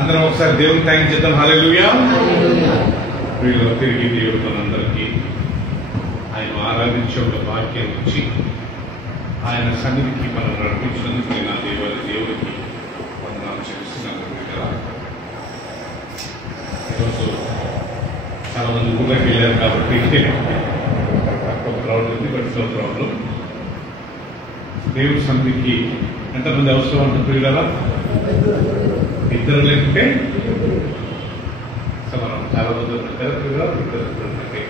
అందరం ఒకసారి దేవుని థ్యాంక్ చేద్దాం. హల్లెలూయా. వీళ్ళు తిరిగి దేవుడు మనందరికీ ఆయన ఆరాధించే ఒక వాక్యం ఇచ్చి ఆయన సన్నిధికి మనం నడిపించినందుకు నేను ఆ దేవుడికి వందనాలు చెల్లిస్తున్నాను కదా. ఈరోజు చాలా మంది ఊళ్ళకి వెళ్ళారు కాబట్టి తక్కువ క్రౌడ్ ఉంది, బట్ సో క్రౌడ్ దేవుడి సన్నిధికి ఎంతమంది అవసరం ఉంటుంది కదా. ఇద్దరు లేకుంటే మనం చాలా మంది ఇద్దరు కంటే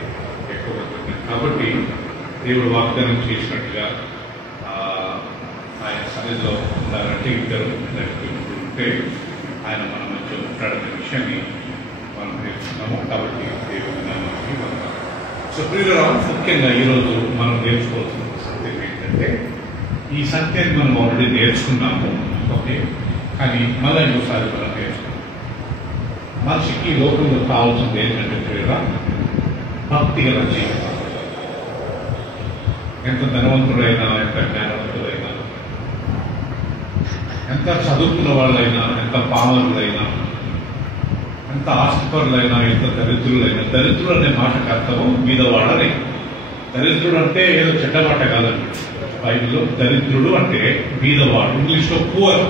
ఎక్కువ మంది. కాబట్టి దేవుడు వాగ్దానం చేసినట్టుగా ఆయన సన్నిధిలో ఉండాలంటే ఇద్దరు ఉంటే ఆయన మన మధ్య ఉంటాడనే విషయాన్ని మనం నేర్చుకున్నాము. కాబట్టి దేవుడి నామానికి వందనాలు. సో ప్రియులారా, ముఖ్యంగా ఈరోజు మనం నేర్చుకోవాల్సిన సత్యం ఏంటంటే, ఈ సత్యాన్ని మనం ఆల్రెడీ నేర్చుకున్నాము, ఓకే, కానీ మళ్ళీ ఇంకోసారి మనం నేర్చుకున్నాం. మనిషికి లోకంలో కావాల్సింది ఏంటంటే ప్రియులారా, భక్తి గల జీవితం. ఎంత ధనవంతుడైనా, ఎంత జ్ఞానవంతుడైనా, ఎంత చదువుకున్న వాళ్ళైనా, ఎంత పామరులైనా, ఎంత ఆస్తిపరులైనా, ఎంత దరిద్రులైనా, దరిద్రుడు అనే మాటకు అర్థం బీదవాడని. దరిద్రుడు అంటే ఏదో చెడ్డ మాట కాదండి. బైబిల్లో దరిద్రుడు అంటే బీదవాడు. ఇంగ్లీష్లో పూర్.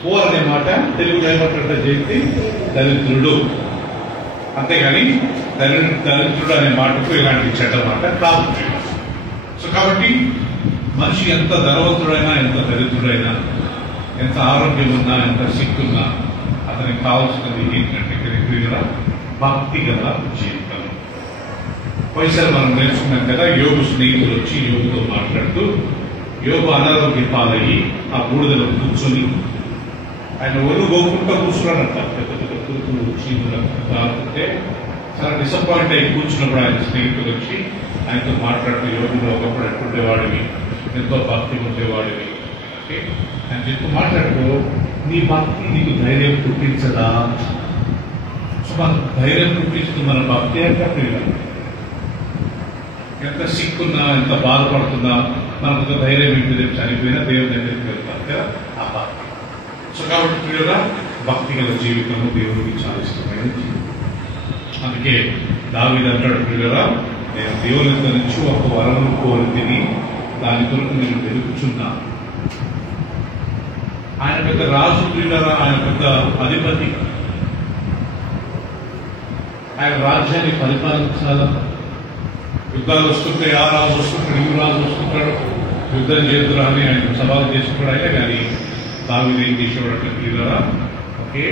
పూర్ అనే మాట తెలుగులో ఏమంటారంటే జయంతి దరిద్రుడు. అంతేగాని దరిద్రుడు అనే మాటకు ఇలాంటి చెడ్డ మాట కాదు. సో కాబట్టి మనిషి ఎంత ధనవంతుడైనా, ఎంత దరిద్రుడైనా, ఎంత ఆరోగ్యం ఉన్నా, ఎంత సిక్కున్నా, అతనికి కావాల్సినది ఏంటంటే భక్తి గల జీవితం. పోయిసారి మనం నేర్చుకున్నాం కదా, యోగు స్నేహితులు వచ్చి యోగుతో మాట్లాడుతూ, యోగు అనారోగ్య పాలయ్యి ఆ బూడిదలో కూర్చొని ఆయన ఒళ్ళు గోకుంటూ కూర్చున్నాడంట. పెద్ద పెద్ద కూతురు చీములంటే చాలా డిసప్పాయింట్ అయి కూర్చున్నప్పుడు ఆయన స్నేహితులు వచ్చి ఆయనతో మాట్లాడుతూ, యోగులో ఒకప్పుడు ఎట్టుండేవాడివి, ఎంతో భక్తి ఉండేవాడివి అని చెప్పి మాట్లాడుతూ, నీ భక్తి నీకు ధైర్యం పుట్టించదా? సో మనకు ధైర్యం పుట్టిస్తుంది మన భక్తి అంటే. ఎంత సిక్కున్నా, ఎంత బాధపడుతున్నా, మనకు ఒక ధైర్యం ఏంటి, చనిపోయినా దేవుని దగ్గరికి వెళ్తాం కదా, ఆ భక్తి. సో కాబట్టి ప్రియులుగా భక్తి గల జీవితము దేవుడికి చాలా ఇష్టమైన జీవితం. అందుకే దావీదు అంటాడు, ప్రియులుగా నేను దేవుని యొక్క నుంచి ఒక వరమును కోరి తిని దాని కొరకు నేను వెతుకుచున్నా. ఆయన పెద్ద రాజు ప్రియులుగా, ఆయన పెద్ద అధిపతి, ఆయన రాజ్యాన్ని పరిపాలించాలా. యుద్ధాలు వస్తుంటే ఆ రాజు వస్తుంటాడు, ఈ రాజు వస్తుంటాడు, యుద్ధం చేద్దురా అని ఆయన సవాలు చేసుకుంటాడు. అయినా కానీ దావీదు ఏం చేసేవాడు ప్రియులారా, ఓకే,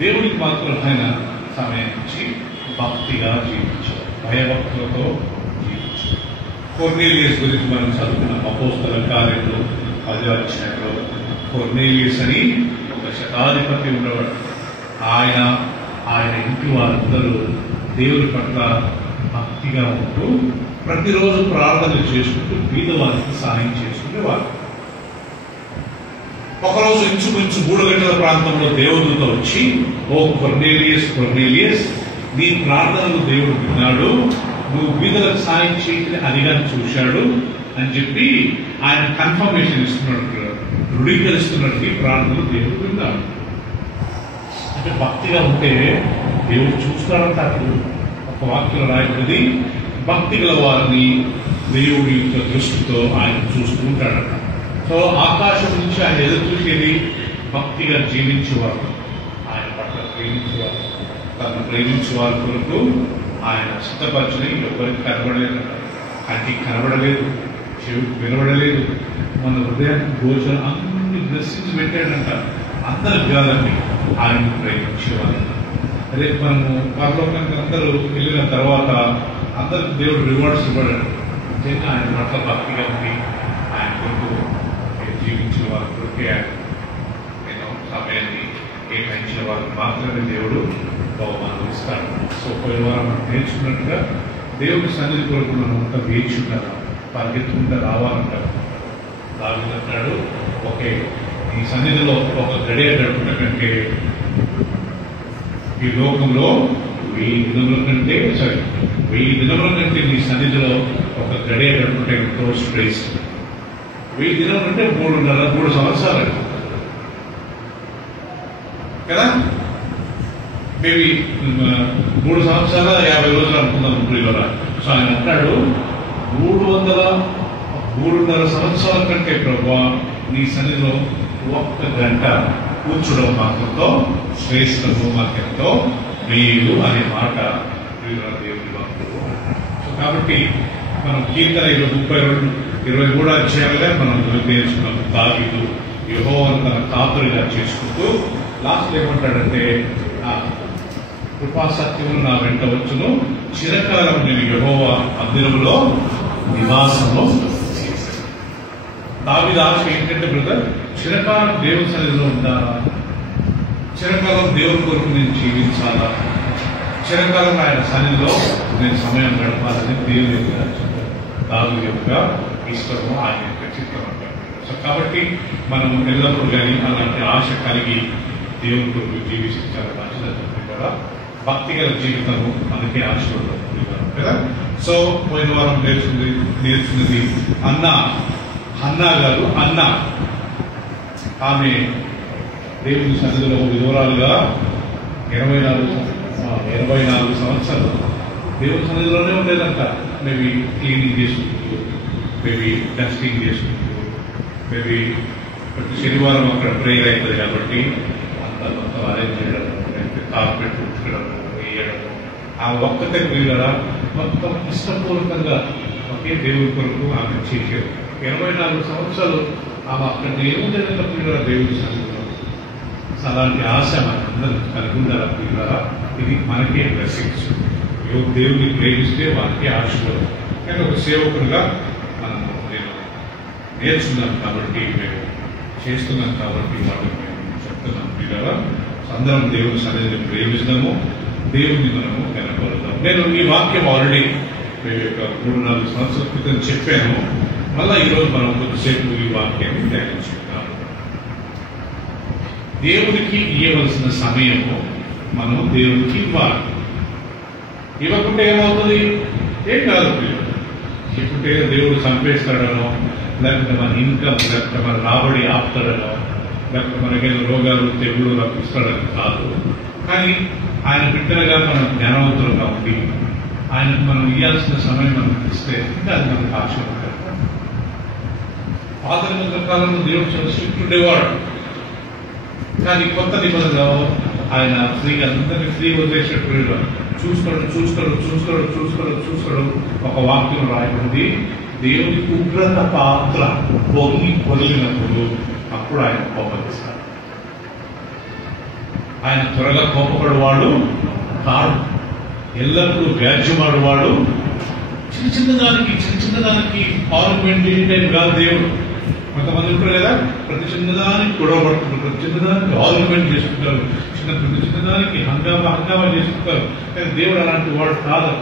దేవుడికి మాత్రం ఆయన సమయం ఇచ్చి భక్తిగా జీవించారు, భయభక్తులతో జీవించారు. కొర్నేలియస్ గురించి మనం చదువుకున్న అపోస్తల కార్యంలో 10వ అధ్యాయంలో కొర్నేలియస్ అని ఒక శతాధిపతి ఉండేవాడు. ఆయన ఇంటి వారందరూ దేవుడి పట్ల భక్తిగా ఉంటూ ప్రతిరోజు ప్రార్థనలు చేసుకుంటూ బీదవారికి సాయం చేసుకునేవారు. ఒకరోజు ఇంచుమించు 3 గంటల ప్రాంతంలో దేవుడితో వచ్చి, ఓ కొర్నేలియస్, నీ ప్రార్థనలు దేవుడు విన్నాడు, నువ్వు బీదలకు సాయం చేయని అదిగా చూశాడు అని చెప్పి ఆయన కన్ఫర్మేషన్ ఇస్తున్నట్టు, దృఢీకరిస్తున్నట్టు ఈ ప్రార్థనలు దేవుడు విన్నాడు. అంటే భక్తిగా ఉంటే దేవుడు చూస్తాడంట. ఒక వాక్యం రాయబడింది, భక్తి గల వారిని దేవుడి యొక్క దృష్టితో ఆయన చూస్తూ ఉంటాడట. సో ఆకాశం నుంచి ఆయన ఎదురు చూసేది భక్తిగా జీవించేవారు, ఆయన పట్ల ప్రేమించేవారు, తను ప్రేమించేవారి కొరకు ఆయన సిద్ధపరచని ఎవరికి కనబడలేదట. కంటికి కనబడలేదు, చెవికి వినబడలేదు, మన హృదయానికి భోజనం అన్ని బ్లెస్సింగ్స్ పెట్టాడంట. అందరు కాదండి, ఆయన ప్రేమించేవారు. రేపు మనము పరలోకానికి అందరూ వెళ్ళిన తర్వాత అందరికి దేవుడు రివార్డ్స్ ఇవ్వడాడు. నిజంగా ఆయన పట్ల భక్తిగా ఉంది, ఆయన కొరకు జీవించిన వారి కొరకే ఆయన సమయాన్ని కేటాయించిన వారికి మాత్రమే దేవుడు బహుమానం ఇస్తాడు. సో పోయిన వారం మనం నేర్చుకున్నట్టుగా దేవుడి సన్నిధి కొరకు మనం అంతా వేచుంటారా, పరిగెత్తుకుంటూ రావాలంటారు. దావీదు అంటాడు, ఓకే, ఈ సన్నిధిలో ఒక గడియ గడుపుట కంటే ఈ లోకంలో 1000 దినముల కంటే నీ సన్నిధిలో ఒక గడియ గడుపుటే ఎంతో శ్రేష్ఠ. 1000 దినములు అంటే 3 సంవత్సరాలు కదా. మేబీ 3 సంవత్సరాల 50 రోజులు అనుకుందాం ప్రియులారా. సో ఆయన అంటాడు 300 సంవత్సరాల కంటే ప్రభువా నీ సన్నిధిలో 1 గంట కూర్చోడం మాత్రంతో శ్రేష్టము మాకెంతో మేలు అనే మాట ప్రియులారా దేవుని వాక్యంలో. సో కాబట్టి మనం కీర్తన 23 అధ్యాయాలుగా మనం నేర్చుకున్నాం. దావీదు యెహోవాను తన కాపురిగా చేసుకుంటూ లాస్ట్ ఏమంటాడంటే కృపాసత్యములు నా వెంట వచ్చును, చిరకాలం నేను యెహోవా మందిరములో నివాసము చేశాను. దావీదు ఆశ ఏంటంటే బ్రదర్, చిరకాలం దేవుని సన్నిధిలో ఉంటారా, చిరకాలం దేవుని కొరకు నేను జీవించాలా, చిరకాలం ఆయన సన్నిధిలో నేను సమయం గడపాలని దేవుని యొక్క దావీదు యొక్క ఇష్టము, ఆయన యొక్క చిత్తం అంటారు. సో కాబట్టి మనం ఎల్లప్పుడూ కానీ అలాంటి ఆశ కలిగి దేవుని కొరకు జీవించాలి మంచిదని కదా. భక్తి గల జీవితము మనకే ఆశీర్వాదం కదా. సో పోయిన వారం నేర్చుకున్నది హన్నా గారు. ఆమె దేవుని సన్నిధిలో విధురాలుగా 24 సంవత్సరాలు దేవుని సన్నిధిలోనే ఉండేదంట. మేబీ క్లీనింగ్ చేసుకుంటూ, మేబీ డస్టింగ్ చేసుకుంటూ, మేబీ ప్రతి శనివారం అక్కడ ప్రేయర్ అవుతుంది కాబట్టి అంతా మొత్తం అరేంజ్ చేయడం, కార్పెట్ ఉతకడము, వేయడము, ఆ ఒక్కతే ప్రియులారా మొత్తం ఇష్టపూర్వకంగా ఒకే దేవుడి కొరకు ఆమె చేసేది. 24 సంవత్సరాలు ఆమె అక్కడ ఏముందంటే ప్రియులారా దేవుడి సన్నిధిలో. అలాంటి ఆశ మనందరూ కలిగి ఉండాలా ప్రియులారా. ఇది మనకే బ్లెస్సింగ్స్. దేవుడిని ప్రేమిస్తే వారికి ఆశీర్వాదం. కానీ ఒక సేవకుడుగా మనం నేను నేర్చుకున్నాం కాబట్టి, మేము చేస్తున్నాం కాబట్టి వాళ్ళకి మేము చెప్తున్నాం ప్రియులారా. అందరం దేవుని సన్నిధిని ప్రేమిస్తాము, దేవుడిని మనము కనపడతాం. నేను ఈ వాక్యం ఆల్రెడీ మేము యొక్క 3-4 సంవత్సరాల క్రితం చెప్పాను. మళ్ళా ఈరోజు మనం కొద్దిసేపు ఈ వాక్యాన్ని ధ్యానించుకుంటాము. దేవుడికి ఇవ్వవలసిన సమయము మనం దేవుడికి ఇవ్వాలి. ఇవ్వకుంటే ఏమవుతుంది? ఏం కాదు. ఇప్పుడే దేవుడు చంపేస్తాడనో, లేకపోతే మన ఇన్కమ్, లేకపోతే మన రాబడి ఆపుతాడనో, లేకపోతే మనకేదో రోగాలు తెగులు రప్పిస్తాడని కాదు. కానీ ఆయన బిడ్డలుగా మనం జ్ఞానవంతులుగా ఉండి ఆయనకు మనం ఇవ్వాల్సిన సమయం మనకు ఇస్తే ఇంకా అది మనకు ఆశీర్వాదం. పాత నిబంధన కాలంలో దేవుడు చాలా స్ట్రిక్ట్ ఉండేవాడు. కానీ కొత్త నిబంధనలో ఆయన ఫ్రీగా అందరినీ ఫ్రీ వదిలేసేటప్పుడు చూసుకోవడం ఒక వాక్యం రాయబడింది. దేవుని ఉగ్రత పాత్ర పొంగినప్పుడు అప్పుడు ఆయన కోపగిస్తాడు. ఆయన త్వరగా కోపపడేవాడు కాడు, ఎల్లప్పుడూ వ్యాజ్యమాడేవాడు. చిన్న చిన్నదానికి ఆర్గ్యుమెంట్ ఏంటంటే కాదు దేవుడు. కొంతమంది ఉంటారు కదా, ప్రతి చిన్నదానికి గొడవ పడుతుంటారు, ప్రతి చిన్నదానికి ఆర్గ్యుమెంట్ చేసుకుంటారు, ప్రతి చిన్నదానికి హంగామా చేసుకుంటారు. కానీ దేవుడు అలాంటి వాడు కాదు.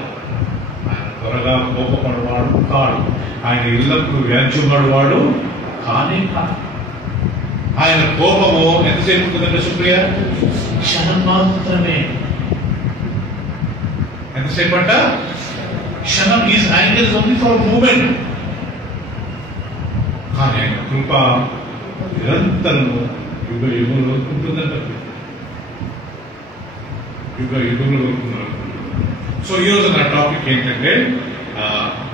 ఆయన త్వరగా కోపపడేవాడు కాడు, ఆయన ఎల్లప్పుడూ వ్యాజ్యమాడేవాడు కానే కాదు. ఆయన కోపము ఎంతసేపు ఉంటుందంటే సుప్రియ, క్షణం మాత్రమే. ఎంతసేపు అంట? క్షణం. Is anger only for moment. కానీ ఆయన కృప నిరంతరము యుగంలో ఉంటుందంట. యుగంలో ఉంటున్నారు. సో ఈరోజు నా టాపిక్ ఏంటంటే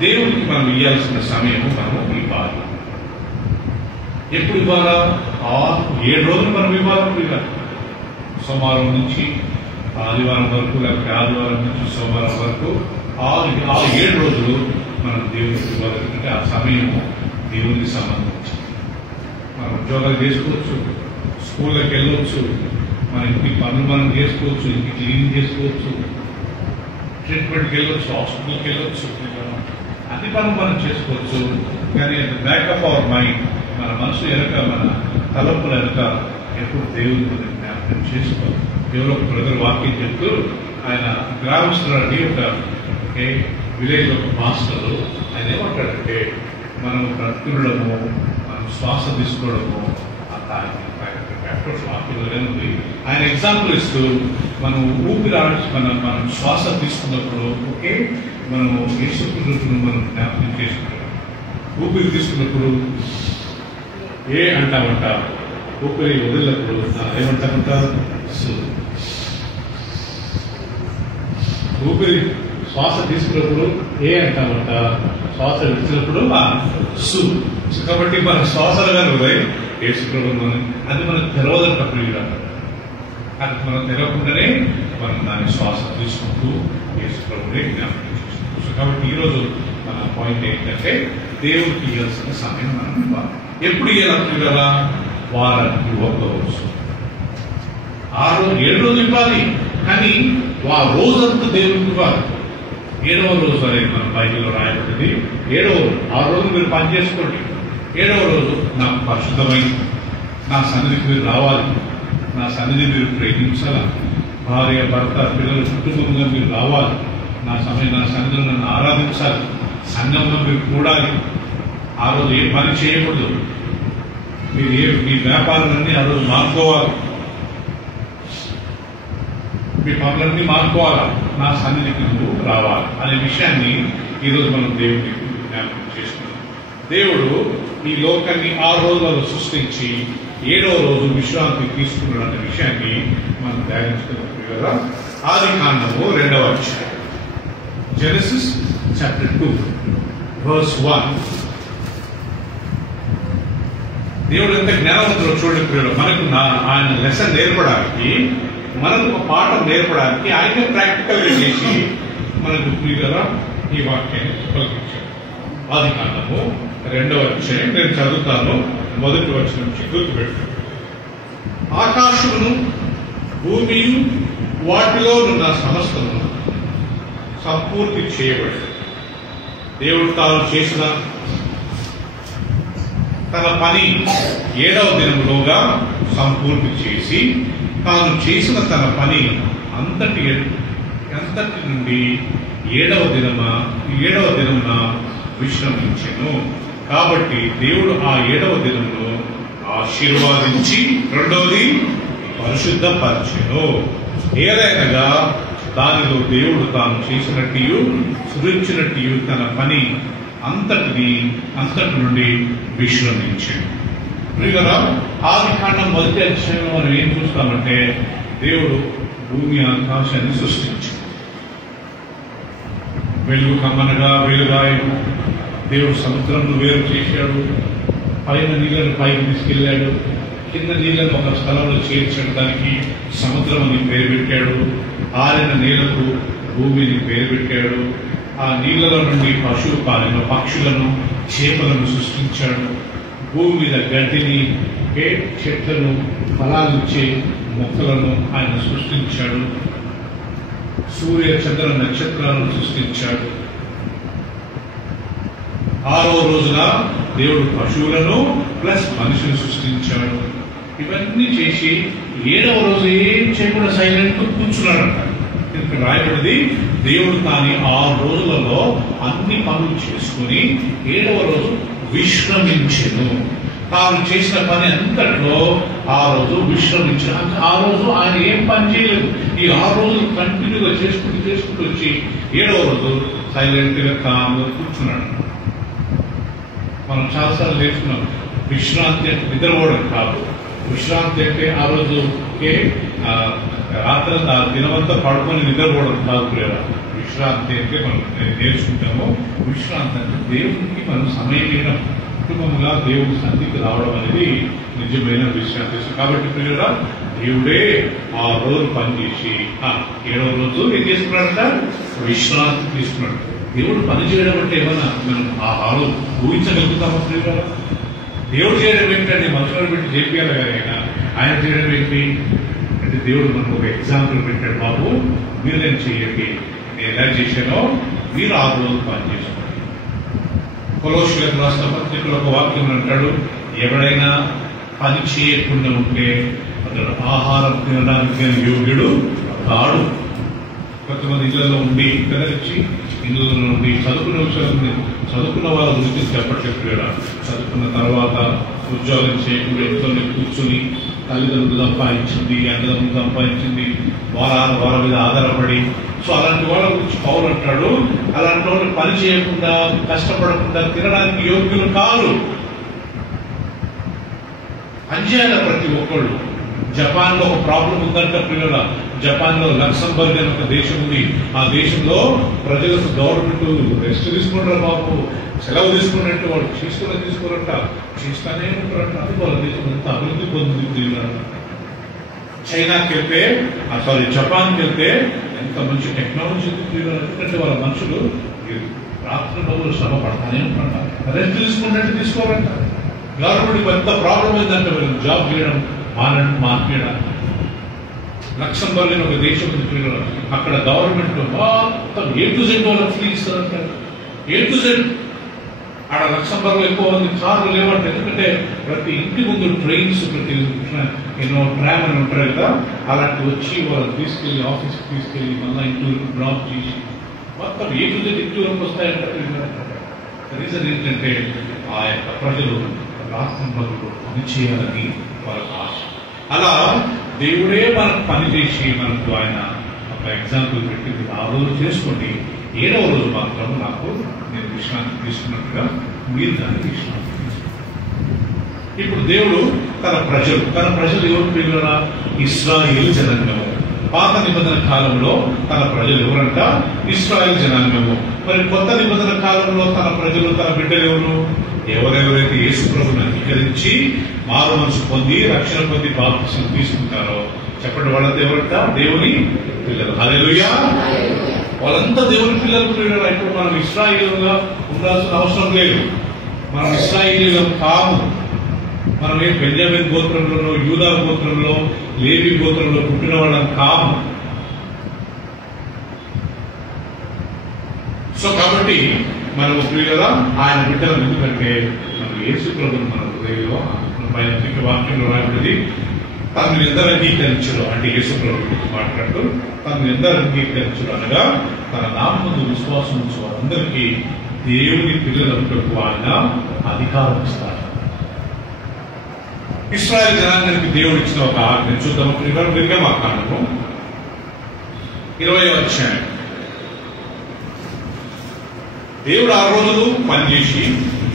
దేవుడికి మనం ఇవ్వాల్సిన సమయము మనము ఇవ్వాలి. ఎప్పుడు ఇవ్వాలా? 7 రోజులు మనం ఇవ్వాలి. సోమవారం నుంచి ఆదివారం వరకు, లేకపోతే ఆదివారం నుంచి సోమవారం వరకు 7 రోజులు మనం దేవుడికి ఇవ్వాలి. ఎందుకంటే ఆ సమయము దేవునికి సంబంధించి మనం ఉద్యోగాలు చేసుకోవచ్చు, స్కూళ్ళకి వెళ్ళవచ్చు, మన ఇంటి పనులు మనం చేసుకోవచ్చు, ఇంటి క్లీన్ చేసుకోవచ్చు, ట్రీట్మెంట్కి వెళ్ళొచ్చు, హాస్పిటల్కి వెళ్ళొచ్చు, అన్ని పనులు మనం చేసుకోవచ్చు. కానీ బ్యాక్ ఆఫ్ అవర్ మైండ్, మన మనసు వెనక, మన తలంపుల వెనక ఎప్పుడు దేవుని జ్ఞాపకం చేసుకోవాలి. ఎవరో ఒక బ్రదర్ వాక్యం చెప్తూ, ఆయన గ్రామస్తులండి, ఒక విలేజ్ ఒక మాస్టర్, ఆయన ఏమంటాడంటే మనం బ్రతుకుడము, మనం శ్వాస తీసుకోవడము వాక్యంలోనే ఉంది. ఆయన ఎగ్జాంపుల్ ఇస్తూ మనం మనం శ్వాస తీసుకున్నప్పుడు మనము యేసుక్రీస్తును మనం జ్ఞాపకం చేసుకుంటాం. ఊపిరి తీసుకున్నప్పుడు అంటామంట, ఊపిరి వదిలినప్పుడు ఏమంటామంట? ఊపిరి శ్వాస తీసుకున్నప్పుడు ఏ అంటామంట, శ్వాస విడిచినప్పుడు సు. కాబట్టి మన శ్వాసలు కానీ ఉదయం వేసుకున్నాం, అది మనకు తెలవదంట ప్రియుగా. అది మనం తెలవకుండానే మనం దాని శ్వాస తీసుకుంటూ వేసుకునే జ్ఞాపకం చేసుకుంటాం. కాబట్టి ఈరోజు మన పాయింట్ ఏంటంటే దేవుడికి ఇవ్వాల్సిన సమయం మనం ఇవ్వాలి. ఎప్పుడు ఇవ్వాలి కదా? వారానికి ఒక రోజు, 7 రోజులు ఇవ్వాలి. కానీ ఆ రోజంతా దేవుడికి ఇవ్వాలి. 7వ రోజు అనేది మన బైబిల్లో రాయబడింది. 7వ రోజు, 6 రోజులు మీరు పని చేసుకోండి. 7వ రోజు నాకు పరిశుద్ధమైంది, నా సన్నిధికి మీరు రావాలి, నా సన్నిధి మీరు ప్రేమించాలా, భార్య భర్త పిల్లలు కుటుంబంగా మీరు రావాలి, నా సన్నిధిలో నన్ను ఆరాధించాలి, సంఘంలో మీరు కూడాలి. ఆ రోజు ఏ పని చేయకూడదు, మీరు మీ వ్యాపారాలన్నీ ఆ రోజు మార్చుకోవాలి, మీ పనులన్నీ మార్చుకోవాలా, నా సన్నిధికి నువ్వు రావాలి అనే విషయాన్ని ఈరోజు మనం దేవుడికి జ్ఞాపకం చేసుకున్నాం. దేవుడు ఈ లోకాన్ని 6 రోజులలో సృష్టించి 7వ రోజు విశ్రాంతి తీసుకున్నాడు అనే విషయాన్ని మనం ధ్యానించుకున్నాం కదా. ఆదికాండము 2వ అధ్యాయం, జెనసిస్ చాప్టర్ 2 verse 1. దేవుడు ఎంత జ్ఞానవంతుడు చూడండి. మనకు ఆయన లెసన్ నేర్పడానికి, మనకు ఒక పాఠం నేర్పడానికి ఆయన ప్రాక్టికల్ గా చేసి మనకు కదా ఈ వాక్యాన్ని పలికించాడు. ఆదికాండము 2వ అధ్యాయం నేను చదువుతాను, 1వ వచనం నుంచి గుర్తుపెట్టాను. ఆకాశమును భూమియు వాటిలో ఉన్న సమస్తము సంపూర్తి చేయబడి దేవుడు తాను చేసిన తన పని 7వ దినములోగా సంపూర్తి చేసి, తాను చేసిన తన పని అంతటి నుండి 7వ దినమున విశ్రమించెను. కాబట్టి దేవుడు ఆ 7వ దినమును ఆశీర్వాదించి, రెండవది పరిశుద్ధపరచెను. ఏదైనగా దానిలో దేవుడు తాను చేసినట్టు సృజించినట్టు తన పని అంతటి నుండి విశ్రమించాడు. ప్రియులారా, ఆదికాండం 1వ అధ్యాయంలో మనం ఏం చూస్తామంటే దేవుడు భూమి ఆకాశాన్ని సృష్టించాడు. వెలుగు కమ్మనగా వెలుగాయను. దేవుడు సముద్రంను వేరు చేశాడు, పైన నీళ్లను పైకి తీసుకెళ్లాడు, కింద నీళ్లను ఒక స్థలంలో చేర్చాడు, దానికి సముద్రం అని పేరు పెట్టాడు. ఆరిన నీళ్లకు భూమిని పేరు పెట్టాడు. ఆ నీళ్లలో నుండి పశువు పాలిన పక్షులను, చేపలను సృష్టించాడు. భూమి మీద గడ్డిని, చెట్లను, ఫలాలిచ్చే మొక్కలను ఆయన సృష్టించాడు. సూర్య చంద్ర నక్షత్రాలను సృష్టించాడు. 6వ రోజున దేవుడు పశువులను ప్లస్ మనిషిని సృష్టించాడు. ఇవన్నీ చేసి 7వ రోజు ఏం చేయకుండా సైలెంట్ కూర్చున్నాడంట. ఇక్కడ రాయబడింది, దేవుడు తాని 6 రోజులలో అన్ని పనులు చేసుకుని 7వ రోజు విశ్రమించెను. తాను చేసిన పని అంతట్లో ఆ రోజు విశ్రమించాడు. అంటే ఆ రోజు ఆయన ఏం పని చేయలేదు. ఈ 6 రోజులు కంటిన్యూగా చేసుకుంటూ వచ్చి 7వ రోజు సైలెంట్ గా కామ్గా కూర్చున్నాడు. మనం చాలాసార్లు నేర్చుకున్నాం, విశ్రాంతి అంటే నిద్రపోవడం కాదు. విశ్రాంతి అంటే ఆ రోజు రాత్రి దినమంతా పడుకొని నిద్రపోవడం కాదు. విశ్రాంతి అంటే మనం నేర్చుకుంటాము. విశ్రాంతి అంటే దేవునికి మనం సమయం ఇవ్వడం, కుటుంబంగా దేవుడి సన్నిధికి రావడం అనేది నిజమైన విశ్రాంతి. కాబట్టి ప్రియుడా, దేవుడే 6 రోజులు పనిచేసి 7వ రోజు ఏం చేసుకున్నాడంట, విశ్రాంతి తీసుకున్నాడు. దేవుడు పని చేయడం అంటే ఏమన్నా మనం ఆ రోజు ఊహించగలుగుతామా ప్రియుడా? దేవుడు చేయడం ఏంటంటే మనుషులను పెట్టి చేయాలి కానీ ఆయన చేయడం ఏంటి అంటే దేవుడు మనకు ఒక ఎగ్జాంపుల్ పెట్టాడు. బాబు, మీరు నేను చేయండి, నేను ఎలా చేశానో మీరు 6 రోజులు పని చేసుకోండి. కొలోస్సీయులకు రాసిన పత్రికలో ఒక వాక్యం అంటాడు, ఎవడైనా పని చేయకుండా ఉంటే అతడు ఆహారం తినడానికి యోగ్యుడు కాడు. కొంతమంది ఇళ్లలో ఉండి కదలిచ్చి ఇళ్ళలో నుండి చదువుకున్న వాళ్ళ గురించి చెప్పట్లేదు. చదువుకున్న తర్వాత ఉద్యోగం చేయకుండా ఇంట్లోనే కూర్చుని తల్లిదండ్రులు సంపాదించింది, అన్నదమ్ములు సంపాదించింది, వాళ్ళ మీద ఆధారపడి, సో అలాంటి వాళ్ళ గురించి పౌలు అంటాడు, అలాంటి వాళ్ళు పని చేయకుండా కష్టపడకుండా తినడానికి యోగ్యులు కాదు. పనిచేయాలి ప్రతి ఒక్కళ్ళు. జపాన్ లో ఒక ప్రాబ్లం ఉందంట పిల్లల, జపాన్ లో లక్సంబర్గ్ అని ఒక దేశం ఉంది. ఆ దేశంలో ప్రజలకు గవర్నమెంట్ రెస్ట్ తీసుకుంటారు బాబు, సెలవు తీసుకున్నట్టు వాళ్ళు తీసుకోరంట, చేస్తానే ఉంటారంట. అది వాళ్ళ దేశం ఎంత అభివృద్ధి పొందుతుంది. చైనాకి వెళ్తే జపాన్కి వెళ్తే ఎంత మంచి టెక్నాలజీ ఉంది. ఎందుకంటే వాళ్ళ మనుషులు రాత్రి రోజులు శ్రమ పడతానే ఉంటారంట, రెస్ట్ తీసుకున్నట్టు తీసుకోరంట. గవర్నమెంట్ ఎంత ప్రాబ్లం ఏంటంటే వీళ్ళు జాబ్ చేయడం మానేయడం. లక్సంబర్గ్ అని ఒక దేశం ఉంది, అక్కడ గవర్నమెంట్ మొత్తం A-Z వాళ్ళకి ఫ్రీ ఇస్తారంట. A-Z ఆడ లక్సంబర్గ్ లో ఎక్కువ మంది కార్లు లేవంట. ఎందుకంటే ప్రతి ఇంటి ముందు ట్రైన్స్, ప్రతి ట్రామ్ అని ఉంటారు కదా, అలాంటి వచ్చి వాళ్ళు తీసుకెళ్లి ఆఫీస్కి తీసుకెళ్లి మళ్ళీ ఇంటి డ్రాప్ చేసి మొత్తం A-Z ఇంటి వరకు వస్తాయంట. రీజన్ ఏంటంటే ఆ యొక్క ప్రజలు రాత్రింబగళ్ళు పని చేయాలని వాళ్ళకి ఆశ. అలా దేవుడే మనకు పని చేసి మనకు ఆయన ఒక ఎగ్జాంపుల్ పెట్టింది. ఆ రోజు చేసుకోండి, 7వ రోజు మాత్రం నేను విశ్రాంతి తీసుకున్నట్టుగా మీరు దాన్ని విశ్రాంతి తీసుకోండి. ఇప్పుడు దేవుడు తన ప్రజలు ఎవరు పిల్లరా? ఇశ్రాయేలు జనాంగము. పాత నిబంధన కాలంలో తన ప్రజలు ఎవరంట? ఇశ్రాయేలు జనాంగము. మరి కొత్త నిబంధన కాలంలో తన ప్రజలు, తన బిడ్డలు ఎవరు? ఎవరెవరైతే యేసు ప్రభువును అంగీకరించి మారు మనసు పొంది రక్షణ పొంది బాప్తిసం తీసుకుంటారో చెప్పండి, వాళ్ళంతా ఎవరంట? దేవుని పిల్లలు. హల్లెలూయా. వాళ్ళంతా దేవుని పిల్లలు. ఇప్పుడు మనం ఇశ్రాయేలుగా ఉండాల్సిన అవసరం లేదు. మనం ఇశ్రాయేలీయులం కాము. మనం ఏ బెంజమిన్ గోత్రంలో, యూదా గోత్రంలో, లేవి గోత్రంలో పుట్టిన వాళ్ళం కాము. సో కాబట్టి మనం ప్రియులరా ఆయన బిడ్డలు. ఎందుకంటే మనం యేసు ప్రభువును మన హృదయంలో వాక్యంలో రాబడింది, తను ఎందరు అంగీకరించరు అంటే యేసు ప్రభు మాట్లాడుతూ తను ఎందరు అంగీకరించరు అనగా తన నామమునందు విశ్వాసం ఉంచు వారందరికీ దేవుని పిల్లలకు ఆయన అధికారం ఇస్తారు. ఇశ్రాయేలు జనాంగానికి దేవుడు ఇచ్చిన ఒక ఆజ్ఞ చూద్దాము. నిర్గమాకాండము 20వ అధ్యాయం. దేవుడు 6 రోజులు పనిచేసి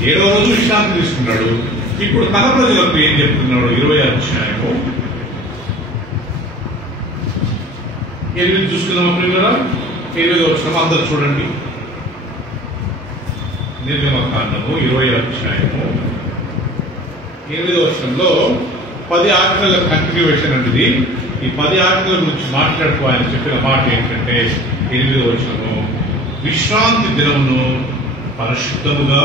7వ రోజు విశ్రాంతి తీసుకున్నాడు. ఇప్పుడు తన ప్రజలకు ఏం చెప్తున్నాడు? 20వ అధ్యాయము 8 చూసుకుందాం. ప్రియులారా 8వ వచనం అందరూ చూడండి. నిర్గమకాండము 20వ అధ్యాయము 8వ వచనంలో 10 ఆజ్ఞల కంటిన్యూవేషన్ అనేది. ఈ 10 ఆజ్ఞల గురించి మాట్లాడుతూ ఆయన చెప్పిన మాట ఏంటంటే 8వ వచనము, విశ్రాంతి దినమును పరిశుద్ధముగా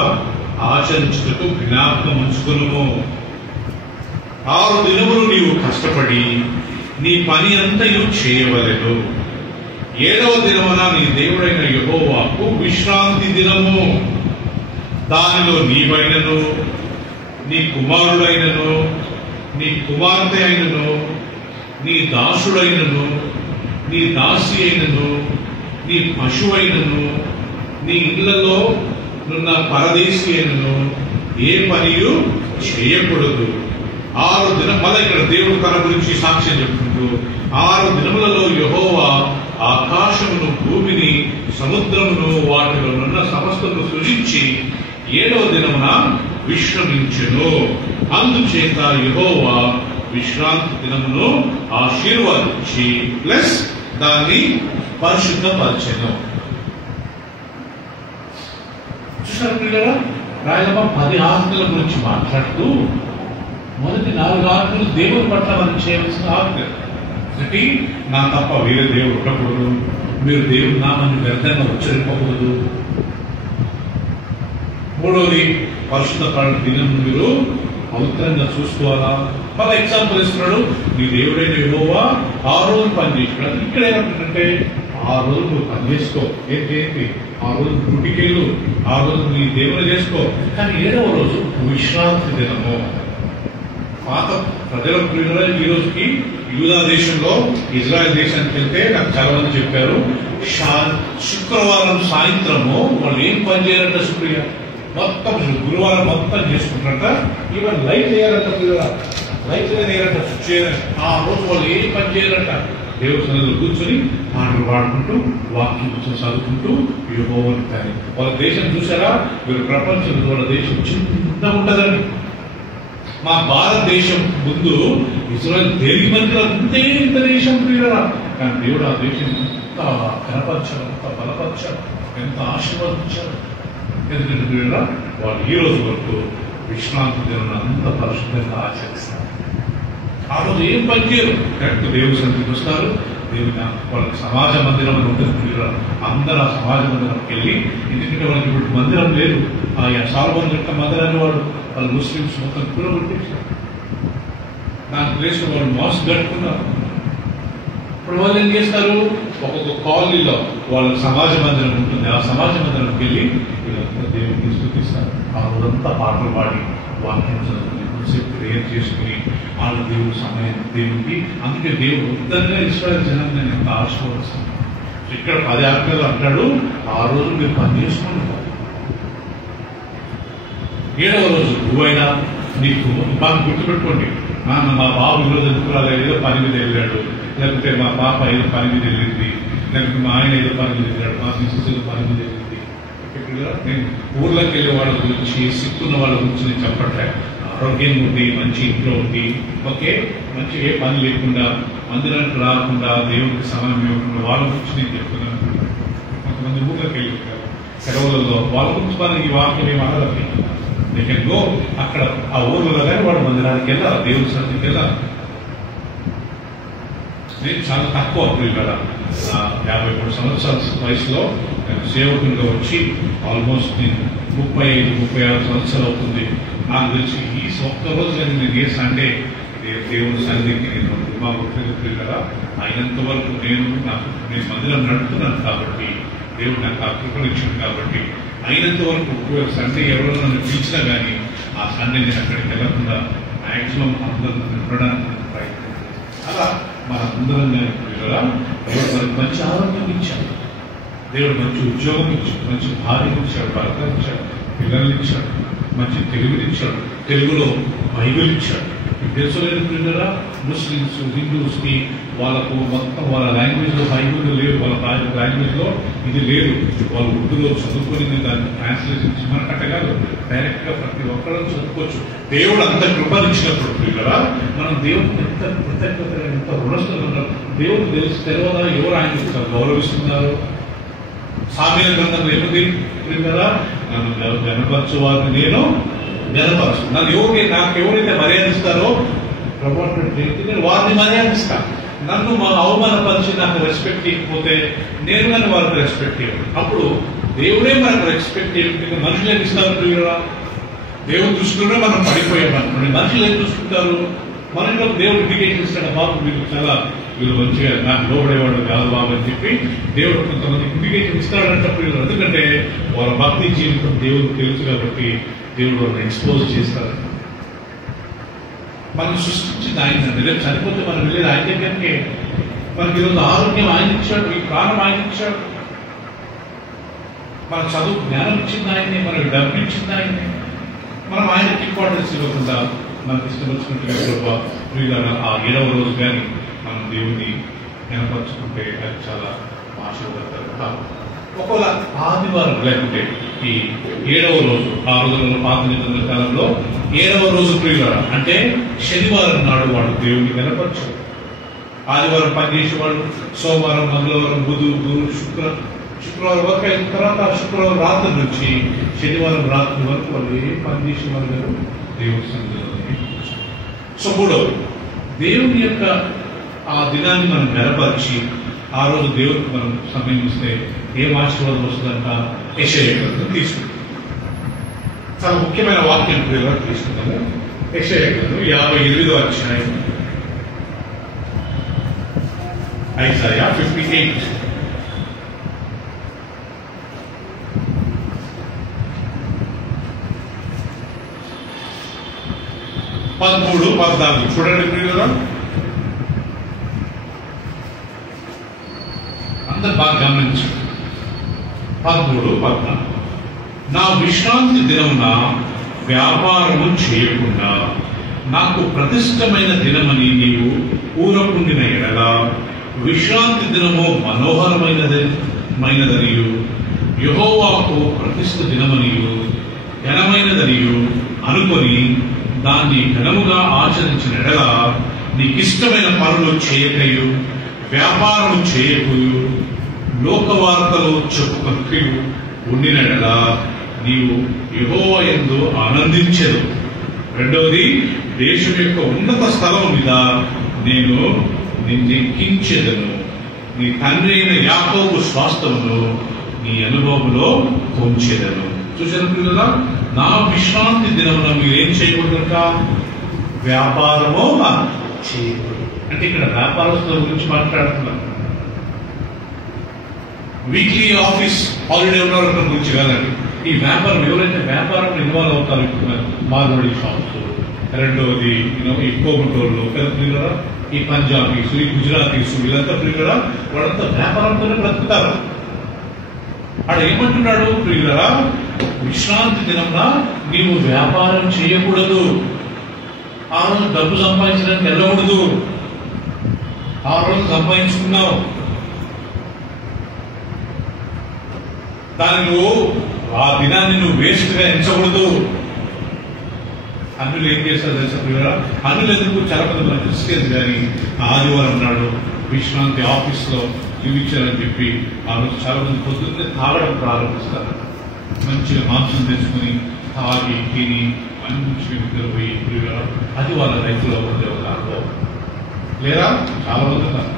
ఆచరించుటకు జ్ఞాపకం ఉంచుకును. 6 దినములు నీవు కష్టపడి నీ పని అంతయు చేయవలెను. 7వ దినమున నీ దేవుడైన యెహోవాకు విశ్రాంతి దినము. దానిలో నీవైనను, నీ కుమారుడైనను, నీ కుమార్తె అయినను, నీ దాసుడైనను, నీ దాసి అయినను, నీ పశువైనను, నీ ఇళ్లలో నున్న పరదేశి అయినను ఏ పనియు చేయకూడదు. 6 దినం. మళ్ళీ ఇక్కడ దేవుడు తన గురించి సాక్ష్యం చెప్తుంటూ 6 దినములలో యెహోవా ఆకాశమును, భూమిని, సముద్రమును, వాటిలో నున్న సమస్తను సృజించి 7వ దినమున విశ్రమించెను. అందుచేత యెహోవా విశ్రాంతి దినమును ఆశీర్వదించి ప్లస్ దాన్ని పరిశుద్ధపరచెను. చూసారు పిల్లరా, రాయలమ్మ 10 ఆజ్ఞల గురించి మాట్లాడుతూ మొదటి 4 ఆజ్ఞలు దేవుని పట్ల మనం చేయవలసిన ఆజ్ఞ. ఒకటి, నా తప్ప వేరే దేవుడు ఉండకూడదు. మీరు దేవుడి నామాన్ని వ్యర్థంగా ఉచ్చరింపకూడదు. 3వది, పరిశుద్ధ దినం మీరు పవిత్రంగా చూసుకోవాలా. మళ్ళీ ఎగ్జాంపుల్ ఇస్తున్నాడు, నీ దేవుడైన యెహోవా 6 రోజులు పని చేసినాడు. ఇక్కడ ఏమంటుందంటే 6 రోజులు నువ్వు పని చేసుకో. ఏంటి 6 రోజులు డ్యూటీకెళ్ళు, 6 రోజులు నీ దేవుని చేసుకో. కానీ 7వ రోజు విశ్రాంతి దినము. పాత ప్రజల ఈ రోజుకి యూదా దేశంలో ఇజ్రాయెల్ దేశానికి వెళ్తే నాకు చాలా మంది చెప్పారు, శుక్రవారం సాయంత్రము వాళ్ళు ఏం పని చేయాలంట? సుప్రియ మొత్తం గురువారం మొత్తం చేసుకుంటారంట. ఈవెన్ లైట్ వేయాలంట. లైట్ వేయాలంట. ఆ రోజు వాళ్ళు ఏం పని చేయాలంట? దేవుడి సన్నిధిలో కూర్చొని పాటలు పాడుకుంటూ వాక్యం చదువుకుంటూ యెహోవాను తానే. వాళ్ళ దేశం చూసారా? వీరు ప్రపంచంలో వాళ్ళ దేశం చిన్నగా ఉంటుందండి. మా భారతదేశం ముందు ఇజ్రాయెల్ దేనికి మందిరం అంతే ఇంత దేశం ప్రియులరా, కానీ దేవుడు ఆ దేశం ఎంత కనపరిచాడు, ఎంత బలపరిచాడు, ఎంత ఆశీర్వదించాడు. ఎందుకంటే ప్రియులరా వాళ్ళు ఈ రోజు వరకు విశ్రాంతి దినం అంత పరిశుభ్రంగా ఆచరిస్తారు. ఆ రోజు ఏం పని చేయరు, కరెక్ట్ దేవుడి సన్నిధికి వస్తారు. దేవుని వాళ్ళకి సమాజ మందిరం అని ఉంటుంది. అందరూ ఆ సమాజ మందిరంకి వెళ్ళి, ఎందుకంటే వాళ్ళకి ఇప్పుడు మందిరం లేదు, ఆ సాల్మోన్ యొక్క మందిరాన్ని వాళ్ళు ముస్లిమ్స్ మొత్తం కూలగొట్టేశారు. దాని ప్లేస్లో వాళ్ళు మాస్క్ కట్టుకున్నారు. ఇప్పుడు వాళ్ళు ఏం చేస్తారు, ఒక్కొక్క కాలనీలో వాళ్ళ సమాజ మందిరం ఉంటుంది, ఆ సమాజ మందిరంకి వెళ్ళి వీళ్ళంతా దేవుడిని స్తుతిస్తారు. ఆ రోజంతా పాటలు పాడి వాక్యం చదువుకుని ప్రేయర్ చేసుకుని వాళ్ళ దేవుడు సమయం దేవుడికి. అందుకే దేవుడు ఉత్తరంగా ఇస్రాయేల్ జనాన్ని నేను ఎంత ఆశీర్వదిస్తాను. ఇక్కడ 10 ఆజ్ఞలు అంటాడు, ఆ రోజు మీరు పని చేసుకోండి. 7వ రోజు నువ్వైనా నీకు బాగా గుర్తుపెట్టుకోండి, మా బాబు ఈరోజు ఎందుకు రాలేదు, ఏదో పని మీద వెళ్ళాడు, లేకపోతే మా పాప ఏదో పని మీద వెళ్ళింది, లేకపోతే మా ఆయన ఏదో పని మీద వెళ్ళాడు, మా సిస్టర్స్ ఏదో పని మీద వెళ్ళింది. నేను ఊర్లోకి వెళ్ళే వాళ్ళ గురించి, సిక్కున్న వాళ్ళ గురించి నేను చెప్పట్లేదు. ఆరోగ్యంగా ఉండి మంచి ఇంట్లో ఉండి ఓకే మంచి ఏ పని లేకుండా మందిరానికి రాకుండా దేవుడికి సమయం ఇవ్వకుండా వాళ్ళ గురించి నేను చెప్తున్నాను. కొంతమంది ఊర్లోకి వెళ్ళిపోతారు సెలవులలో, వాళ్ళ గురించి మనం ఈ వాక్యం ఏమి అనలేదు. నీకెందుకో అక్కడ ఆ ఊర్లలో కానీ వాడు మందిరానికి వెళ్ళాలి, దేవుడి సన్నిధికి వెళ్ళాలి. నేను చాలా తక్కువ అప్పుడు కదా 53 సంవత్సరాల వయసులో నేను సేవకునిగా వచ్చి ఆల్మోస్ట్ నేను 35-36 సంవత్సరాలు అవుతుంది. నాకు తెలిసి ఈ ఒక్క రోజు కానీ నేను ఏ సండే దేవుడి సన్నిధికి నేను మా ముఖ్యమంత్రి కదా అయినంత వరకు నేను మందిరం నడుపుతున్నాను కాబట్టి దేవుడు నాకు ఆ కృపను ఇచ్చింది కాబట్టి అయినంత వరకు సండే ఎవరో నన్ను పిలిచినా కానీ ఆ సండే నేను అక్కడికి వెళ్ళకుండా మ్యాక్సిమం అందరూ ఉండడానికి ప్రయత్నం. అలా మన అందరం కానీ కదా దేవుడు మనకు మంచి ఆరోగ్యం ఇచ్చాడు, దేవుడు మంచి ఉద్యోగం ఇచ్చాడు, మంచి భార్య ఇచ్చాడు, భర్త ఇచ్చాడు, పిల్లల్ని ఇచ్చాడు, మంచి తెలుగునిచ్చాడు, తెలుగులో బైబిల్ ఇచ్చాడు. తెలుసుకోలేదు పిల్లరా, ముస్లిమ్స్ హిందూస్ కి వాళ్ళకు మొత్తం వాళ్ళ లాంగ్వేజ్ లో బైబిల్ లేదు, వాళ్ళ లాంగ్వేజ్ లో ఇది లేదు, వాళ్ళు ఉర్దూలో చదువుకొని దాన్ని ట్రాన్స్లేషన్ మనకట్ట కాదు, డైరెక్ట్ గా ప్రతి ఒక్కరూ చదువుకోవచ్చు. దేవుడు అంత కృపనిచ్చినప్పుడు పిల్లరా మనం దేవుడు ఎంత కృతజ్ఞత ఎంత రుణస్తులు ఉన్నారు. దేవుడు తెలియదా ఎవరు ఆయన గౌరవిస్తున్నారు. సామెల గ్రంథం ఏమిటి పిల్లరా, నన్ను గణపరచువారిని నేను గణపరచు, నాకు ఎవరైతే మర్యాదిస్తారో ప్రమోటెడ్ నేను వారిని మర్యాదిస్తాను. నన్ను అవమానపరిచి నాకు రెస్పెక్ట్ ఇవ్వకపోతే నేను కానీ వాళ్ళకి రెస్పెక్ట్ ఇవ్వను. అప్పుడు దేవుడే మనకు రెస్పెక్ట్ ఇవ్వకపోతే మనుషులు ఏమి ఇస్తారు ప్రియురా? దేవుడు దృష్టిలోనే మనం పడిపోయామనుకోండి. మనుషులు ఏం చూసుకుంటారు? మనలో దేవుడు ఇండికేషన్ ఇస్తాడు, బాబు వీళ్ళు మంచిగా నాకు లోపడేవాడు కాదు బాబు అని చెప్పి దేవుడు కొంతమంది ఇండికేషన్ ఇస్తాడంటే ఎందుకంటే వాళ్ళ భక్తి జీవితం దేవుడికి తెలుసు కాబట్టి దేవుడు వాళ్ళని ఎక్స్పోజ్ చేస్తారు. మనం సృష్టించింది ఆయన, రేపు చనిపోతే మనం వెళ్ళేది ఆయన దగ్గరికి. మనకి ఈరోజు ఆరోగ్యం ఆయన ఇచ్చాడు, ఈ ప్రాణం ఆయన ఇచ్చాడు, మన చదువు జ్ఞానం ఇచ్చింది ఆయనే, మనకు డబ్బు ఇచ్చింది ఆయనే. మనం ఆయనకి ఇంపార్టెన్స్ ఇవ్వకుండా మనకి ఇష్టం వచ్చినట్టుగా ఆ 7వ రోజు కానీ మనం దేవుడిని కనపరుచుకుంటే అది చాలా ఆశీర్వాదకరం. ఒకవేళ ఆదివారం లేకుంటే ఈ 7వ రోజు, ఆ రోజులలో పాత నిబంధనల కాలంలో 7వ రోజు ప్రియులారా అంటే శనివారం నాడు వాడు దేవుడిని కనపరచాడు. ఆదివారం పనిచేసేవాడు సోమవారం, మంగళవారం, గురు, శుక్రవారం వరకు అయిన తర్వాత శుక్రవారం రాత్రి నుంచి శనివారం రాత్రి వరకు వాళ్ళు ఏం పనిచేసేవారు గారు దేవుడి సన్నిధిలో. సో 3వది దేవుని యొక్క ఆ దినాన్ని మనం గనపరిచి ఆ రోజు దేవుడికి మనం సమయం ఇస్తే ఏం ఆశీర్వాదం వస్తుందంట? యెషయా గ్రంథం తీసుకుంటాం. చాలా ముఖ్యమైన వాక్యం తీసుకుంటాము. యెషయా గ్రంథం 58వ అధ్యాయం, ఐసాయా 58. పదమూడు 14 చూడండి ప్రియులారా, అందరు బాగా గమనించండి. 13, 14 నా విశ్రాంతి దినమున వ్యాపారము చేయకుండా నాకు ప్రతిష్టమైన దినమని నీవు ఊరకుండిన ఎడల విశ్రాంతి దినము మనోహరమైనదనియు యెహోవాకు ప్రతిష్ఠ దినమనియు ఘనమైనదనియు అనుకొని దాన్ని ఘనముగా ఆచరించిన ఎడల నీకిష్టమైన పనులు చేయకయు, వ్యాపారం చేయకయు, లోకవార్తలు చెప్పుకయు ఉండిన ఎడల నీవు యెహోవా యందు ఆనందించెదు. రెండవది, దేశం యొక్క ఉన్నత స్థలం మీద నేను నిన్నెక్కించెదను. నీ తండ్రి అయిన యాకోబు స్వాస్థ్యమును నీ అనుభవంలో పొంచెదను. చూసారు కదా, నా విశ్రాంతి దినమున మీరేం చేయకూడదంట? వ్యాపారమో చేయకూడదు. అంటే ఇక్కడ వ్యాపారస్తుల గురించి మాట్లాడుతున్నాం. వీక్లీ ఆఫీస్ హాలిడే ఉన్న గురించి కాదండి. ఈ వ్యాపారం, ఎవరైతే వ్యాపారంలో ఇన్వాల్వ్ అవుతారు, మార్వాడి షాప్స్, రెండవది ఈ కోమటోళ్ళు, కదా, ఈ పంజాబీస్, ఈ గుజరాతీస్, వీళ్ళంతా ప్రియులరా, వాళ్ళంతా వ్యాపారంతోనే బ్రతుకుతారు. ఆడ ఏమంటున్నాడు ప్రియులరా? విశ్రాంతి దినంన నీవు వ్యాపారం చేయకూడదు. ఆ రోజు డబ్బు సంపాదించడానికి వెళ్ళకూడదు. ఆ రోజు సంపాదించుకున్నావు, దాన్ని నువ్వు ఆ దినాన్ని నువ్వు వేస్ట్ గా ఎంచకూడదు. అన్నులు ఏం చేస్తారు తెలుసా ప్రియులరా? అన్నులు ఎందుకు చాలా మంది మన క్రిస్టియన్స్ కానీ ఆదివారం నాడు విశ్రాంతి ఆఫీస్ లో ఇచ్చారని చెప్పి ఆ రోజు చాలా మంది పొద్దున్నే తాగడం ప్రారంభిస్తారు. మంచిగా మాంసం తెచ్చుకుని తాగి తిని మంచిగా నిద్రపోయి ప్రియులరా, అది వాళ్ళ రైతులో ఉండే ఒక అనుభవం. లేదా చాలా మంది ఉన్నారు.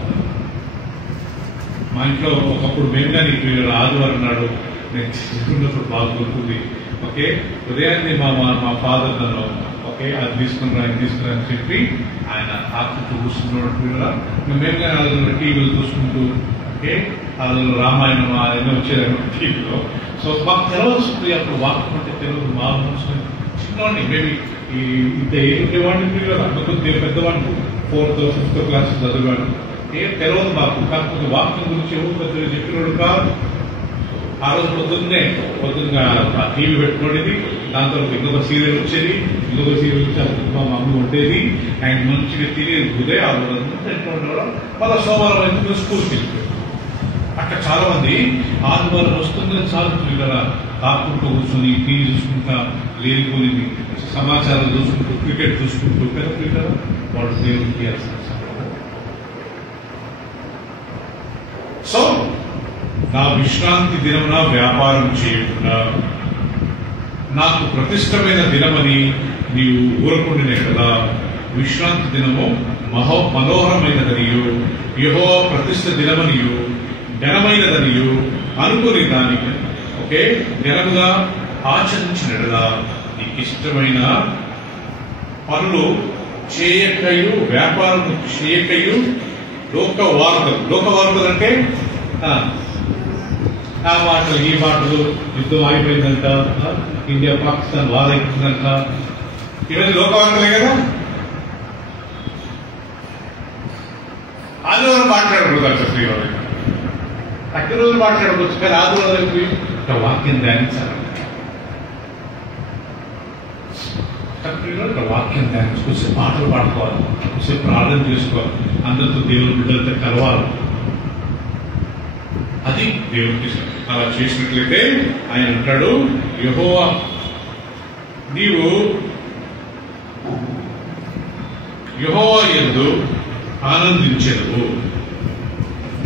మా ఇంట్లో ఒకప్పుడు మేము కానీ ప్రియులరా ఆదివారం నాడు నేను చదువుకున్నప్పుడు బాగా గుర్తుంది. ఓకే, ఉదయాన్నే మా ఫాదర్ నన్ను అది తీసుకుని అని చెప్పి ఆయన ఆకుతూ కూర్చున్నాడు. మేము కానీ టీవీలు చూసుకుంటూ అందులో రామాయణం ఆయన వచ్చేదాన్ని టీవీలో. సో మాకు తెలవస్తుంది అప్పుడు వాక్యం అంటే తెలుగు మా చిన్నవాడిని, మేబీ ఇంత ఏడుండేవాడిని ప్రియులరా, కొద్దిగా పెద్దవాడిని 4th, 5th క్లాస్ చదివాడు. ఏం తెలవదు మాకు, కాకపోతే వాక్యం గురించి ఎవరు పెద్దగా చెప్పినోడు కాదు. ఆ రోజు పొద్దున్న టీవీ పెట్టుకోండి, దాంతో ఇంకొక సీరియల్ వచ్చేది, ఇంకొక సీరియల్ వచ్చి మా మమ్మీ ఉండేది. ఆయన మంచిగా తిని ఉదయం ఆ రోజు ఎట్లా ఉండేవాడు. మళ్ళీ సోమవారం అయితే స్కూల్కి వెళ్ళిపోయాడు. అక్కడ చాలా మంది ఆదివారం వస్తుందని చాలు పిల్లల తాకుంటూ కూర్చొని టీవీ చూసుకుంటా, లేనిపోయి సమాచారం చూసుకుంటూ, క్రికెట్ చూసుకుంటూ కదా పిల్లల వాళ్ళు దేవుడికి. సో నా విశ్రాంతి దినమున వ్యాపారం చేయకుండా నాకు ప్రతిష్టమైన దినమని నీవు ఊరకుండిన కదా. విశ్రాంతి దినము మనోహరమైనదనియు, యెహోవా ప్రతిష్ట దినమనియు, ఘనమైనదనియు అనుకుని దానికి ఘనముగా ఆచరించినట్లా నీకు ఇష్టమైన పనులు చేయకయు, వ్యాపారం చేయకయు, లోకవార్తలు అంటే ఆ మాటలు ఈ మాటలు, యుద్ధం ఆగిపోయిందంట, ఇండియా పాకిస్తాన్ వార్ అయిపోయిందంట, ఇవన్నీ లోకవార్తలే కదా. ఆదివారం మాట్లాడకూడదు అంట శ్రీవారి, తక్కువ రోజులు మాట్లాడకూడదు, కానీ ఆదివారం పోయి వాక్యం ధ్యానించాలి. వాక్యం ధ్యానించుకొచ్చే పాటలు పాడుకోవాలి, కొంచెం ప్రార్థన చేసుకోవాలి, అందరితో దేవుని బిడ్డలతో కలవాలి. అది దేవుడికి ఇష్టం. అలా చేసినట్లయితే ఆయన అంటాడు, యెహోవా నీవు యెహోవా యందు ఆనందించెదవు.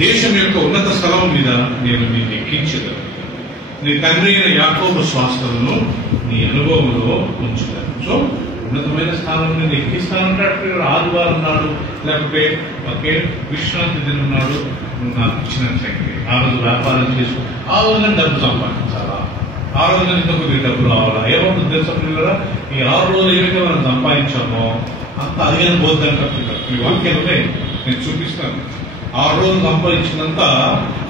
దేశం యొక్క ఉన్నత స్థలం మీద నేను నిన్ను ఎక్కించెదను. నీ తండ్రి అయిన యాకోబు స్వాస్థ్యమును నీ అనుభవంలో ఉంచుతాను. సో ఉన్నతమైన స్థానం నేను ఎక్కిస్తానంటాడు. ఆదివారం నాడు లేకపోతే విశ్రాంతి దినం నాడు నువ్వు నాకు ఇచ్చినట్లయితే ఆ రోజు వ్యాపారం చేసుకో, ఆ రోజున డబ్బు సంపాదించాలా, ఆ రోజున ఇంత కొద్దిగా డబ్బు రావాలా. ఏమవుతుంది తెలుసా పిల్లరా? ఈ 6 రోజులు ఏమైతే మనం సంపాదించామో అంత అదిగా పోద్దంట. ఈ వాక్యాలనే నేను చూపిస్తాను. 6 రోజులు సంపాదించినంత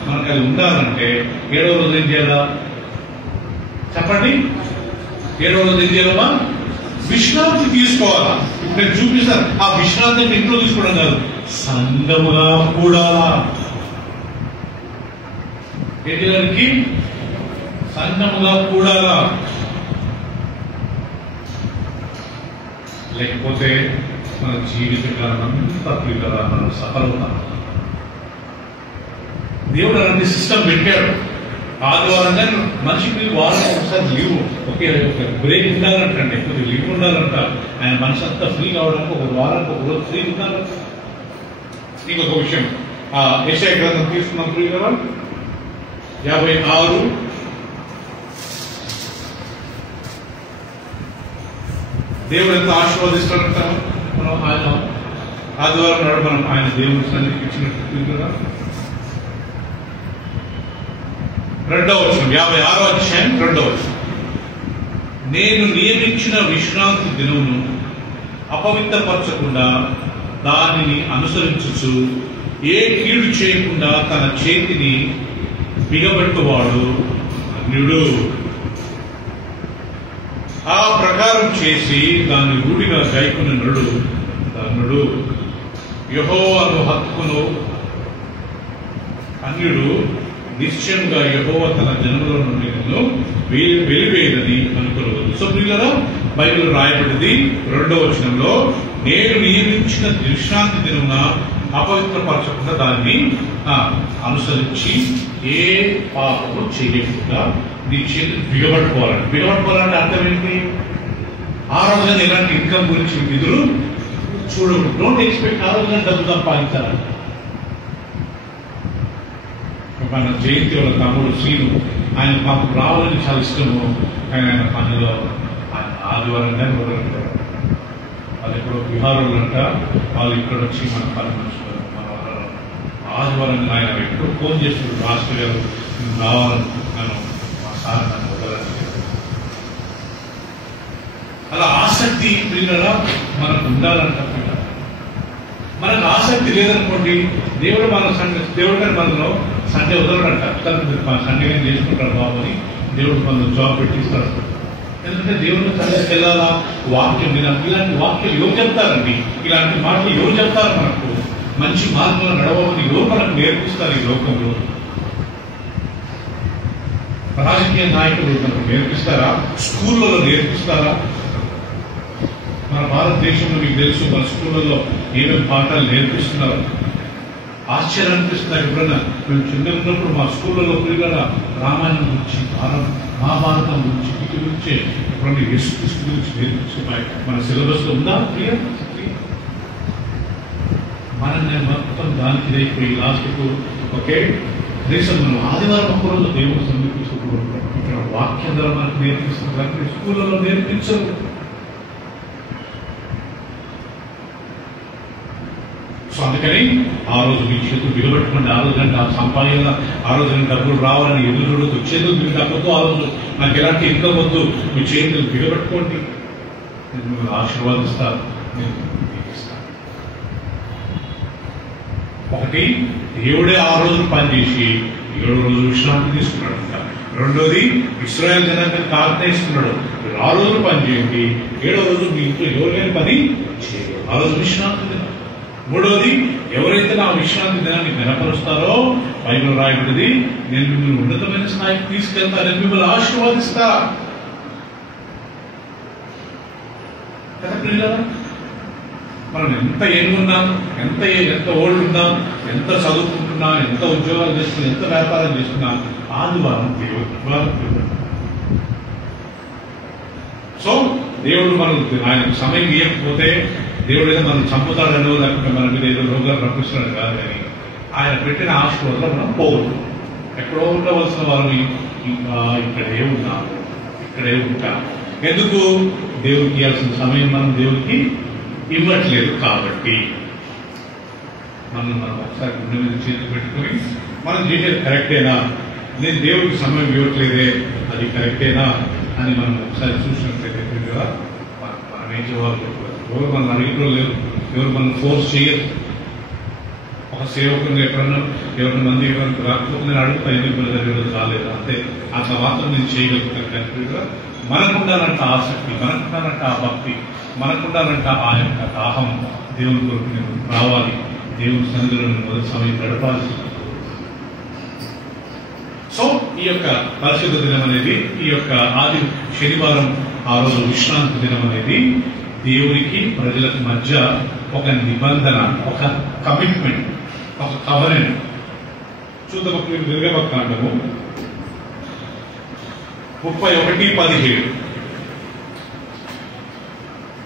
మనకు అది ఉండాలంటే 7వ రోజు ఏం చేయాలా చెప్పండి? 7వ రోజు ఏం చేయాలమ్మా? విశ్రాంతి తీసుకోవాలా. ఇప్పుడు నేను చూపిస్తాను. ఆ విశ్రాంతి అంటే ఇంట్లో తీసుకోవడం కాదు, సంఘముగా కూడాలా. ఎదురికి సంఘముగా కూడాలా, లేకపోతే మన జీవితకాలం అంతా పిల్లల మనం సఫలవుతాం. దేవుడు అలాంటి సిస్టమ్ పెట్టాడు. ఆదివారం మనిషికి వారం ఒకసారి లీవ్, ఒకే బ్రేక్ ఉండాలంటండి, కొద్దిగా లీవ్ ఉండాలంట. ఆయన మనసు అంతా ఫ్రీ కావడానికి ఒక వారానికి ఒక రోజు ఫ్రీ ఉండాలంట. ఇంకొక విషయం, యెషయా గ్రంథం తీసుకున్నాం ప్రియులారా, 56 దేవుడు ఎంత ఆశీర్వదిస్తాడంట. మనం ఆయన ఆదివారం నాడు మనం ఆయన దేవుని సన్నిధికి ఇచ్చినట్టు 2వ వచనం, 56వ అధ్యాయం 2వ వచనం. నేను నియమించిన విశ్రాంతి దినమును అపవిత్రపరచకుండా దానిని అనుసరించుచు ఏ కీడు చేయకుండా తన చేతిని బిగబట్టువాడు అన్యుడు. ఆ ప్రకారం చేసి దాన్ని రూఢిగా గైకొన్న నరుడు ధన్యుడు. యెహోవాను హత్తుకును అన్యుడు నిశ్చయంగా యెహోవా తన జనముల నుండి వెలివేయదని అనుకోవద్దు. సో ప్రియులారా, బైబిల్ రాయబడింది 2వ వచనంలో, నేను నియమించిన విశ్రాంతి దినమున అపవిత్రపరచకుండా దాన్ని అనుసరించి ఏ పాపము చేయకుండా నీ చేతులు బిగబట్టుకోవాలంటే. బిగబట్టుకోవాలంటే అర్థం ఏంటి? ఆ రోజున ఇలాంటి ఇన్కమ్ గురించి నిధులు చూడకూడదు. డోంట్ ఎక్స్పెక్ట్ ఆ రోజున డబ్బు సంపాదించాలని. మన జయంతి వాళ్ళ తమ్ముడు శ్రీను, ఆయన మాకు రావాలని చాలా ఇష్టము, కానీ ఆయన పనిలో ఆయన ఆదివారం కానీ వదలంటారు. అది ఎక్కడో బిహార్లో అంట, వాళ్ళు ఇక్కడ వచ్చి మన పని మనుషులు మన ఆదివారం ఆయన ఎప్పుడు ఫోన్ చేస్తున్నారు, మాస్టర్ గారు రావాలనుకుంటున్నాను, మా సార్ నన్ను వదలండి. అలా ఆసక్తి పిల్లలా మనకు ఉండాలంట. మనకు ఆసక్తి లేదనుకోండి, దేవుడు మన దేవుడు గారు మనలో సండే వదలడంట. సండే కానీ చేసుకుంటారు బాబు అని దేవుడు మనలో జాబ్ పెట్టిస్తాడు. ఎందుకంటే దేవుడు సండేకి వెళ్ళాలా, వాక్యం వినాలి. ఇలాంటి వాక్యాలు ఎవరు చెప్తారండి? ఇలాంటి మాటలు ఎవరు చెప్తారు? మనకు మంచి మార్గంలో నడవమని ఎవరు మనకు నేర్పిస్తారు ఈ లోకంలో? రాజకీయ నాయకులు మనకు నేర్పిస్తారా? స్కూళ్ళలో నేర్పిస్తారా? మన భారతదేశంలో మీకు తెలుసు, మన స్కూళ్ళలో ఏమేమి పాఠాలు నేర్పిస్తున్నారు. ఆశ్చర్యం అనిపిస్తున్నారు. ఎప్పుడన్నా మేము చిన్నప్పుడు మా స్కూళ్ళలో పిల్లల రామాయణం గురించి, మహాభారతం గురించి, వీటి గురించి ఎప్పుడన్నా యేసుక్రీస్తు గురించి నేర్పించే మన సిలబస్ లో ఉందా? క్లియర్. మనల్ని మొత్తం దానికి ఇదైపోయి లాస్ట్కు ఒకే దేశం మనం ఆదివారం ఒక్కరోజు దేవుడు సమీపించకూడదు. ఇక్కడ వాక్యం ద్వారా మనకు నేర్పిస్తున్నారు, స్కూళ్ళలో నేర్పించరు. సో అందుకని ఆ రోజు మీ చేతులు బిగబెట్టుకోండి. ఆ రోజు గంట సంపాదన, ఆ రోజు డబ్బులు రావాలని ఎదురు చూడొద్దు. చేతులు బిగబెట్టద్దు. ఆ రోజు నాకు ఎలాంటి ఇన్కమ్ వద్దు, మీ చేతులు బిగబెట్టుకోండి. నేను మిమ్మల్ని ఆశీర్వాదిస్తాను, నేను దీవిస్తాను. ఒకటి, దేవుడే ఆ రోజు పనిచేసి 7వ రోజు విశ్రాంతి తీసుకున్నాడు. రెండోది, ఇశ్రాయేలు జనాంగానికి ఆజ్ఞయిస్తున్నాడు, మీరు ఆ రోజు పని చేయండి, 7వ రోజు మీ ఇంట్లో ఎవరైనా పని చేయాలి. ఆ రోజు విశ్రాంతి దినం. మూడవది, ఎవరైతే నా విశ్రాంతి దినాన్ని గణపరుస్తారో బైబిల్ రాయబడింది, నేను మిమ్మల్ని ఉన్నతమైన స్థాయికి తీసుకెళ్తా, నేను మిమ్మల్ని ఆశీర్వాదిస్తా కదా పిల్లలు. మనం ఎంత ఎన్నున్నాం, ఎంత ఓల్డ్ ఉన్నాం, ఎంత చదువుకుంటున్నా, ఎంత ఉద్యోగాలు చేస్తున్నా, ఎంత వ్యాపారం చేస్తున్నా, ఆదివారం దేవుడు. సో దేవుడు మనం ఆయనకు సమయం ఇవ్వకపోతే దేవుడు ఏదో మనం చంపుతాడనో, లేకపోతే మన మీద ఏదో రోగాలు రప్పిస్తున్నాడు కాదు, కానీ ఆయన పెట్టిన ఆశీర్వాదంలో మనం పోవద్దు. ఎక్కడో ఉండవలసిన వారిని ఇంకా ఇక్కడే ఉన్నాము, ఇక్కడే ఉంటాము. ఎందుకు? దేవుడికి ఇవ్వాల్సిన సమయం మనం దేవుడికి ఇవ్వట్లేదు కాబట్టి మనం ఒకసారి గుండె మీద చేతులు పెట్టుకుని మనం చేసేది కరెక్టేనా, నేను దేవుడికి సమయం ఇవ్వట్లేదే, అది కరెక్టేనా అని మనం ఒకసారి చూసినట్లయితే కదా మనం ఏం చేయాలి. ఎవరు మనం అడిగటం లేదు, ఎవరు మనం ఫోర్స్ చేయరు. ఒక సేవకుని ఎప్పుడన్నా ఎవరి మంది ఎవరికి రాకపోతే నేను అడుగుతా, ఎందుకు పిల్లలు రాలేదు అంతే, అంత మాత్రం నేను చేయగలుగుతాను. కరెక్ట్గా మనకుండాలంట ఆసక్తి, మనకుండాలంట ఆ భక్తి, మనకుండాలంట ఆ యొక్క దాహం. దేవుని కొరకు నేను రావాలి, దేవుని సన్నిధిలో మొదటి సమయం గడపాలి. సో ఈ యొక్క పరిశుద్ధ దినం అనేది, ఈ యొక్క ఆది శనివారం ఆ రోజు విశ్రాంతి దినం అనేది దేవునికి ప్రజలకు మధ్య ఒక నిబంధన, ఒక కమిట్మెంట్, ఒక కవరెంట్. చూద్దాం. నిర్గమకాండము 31:17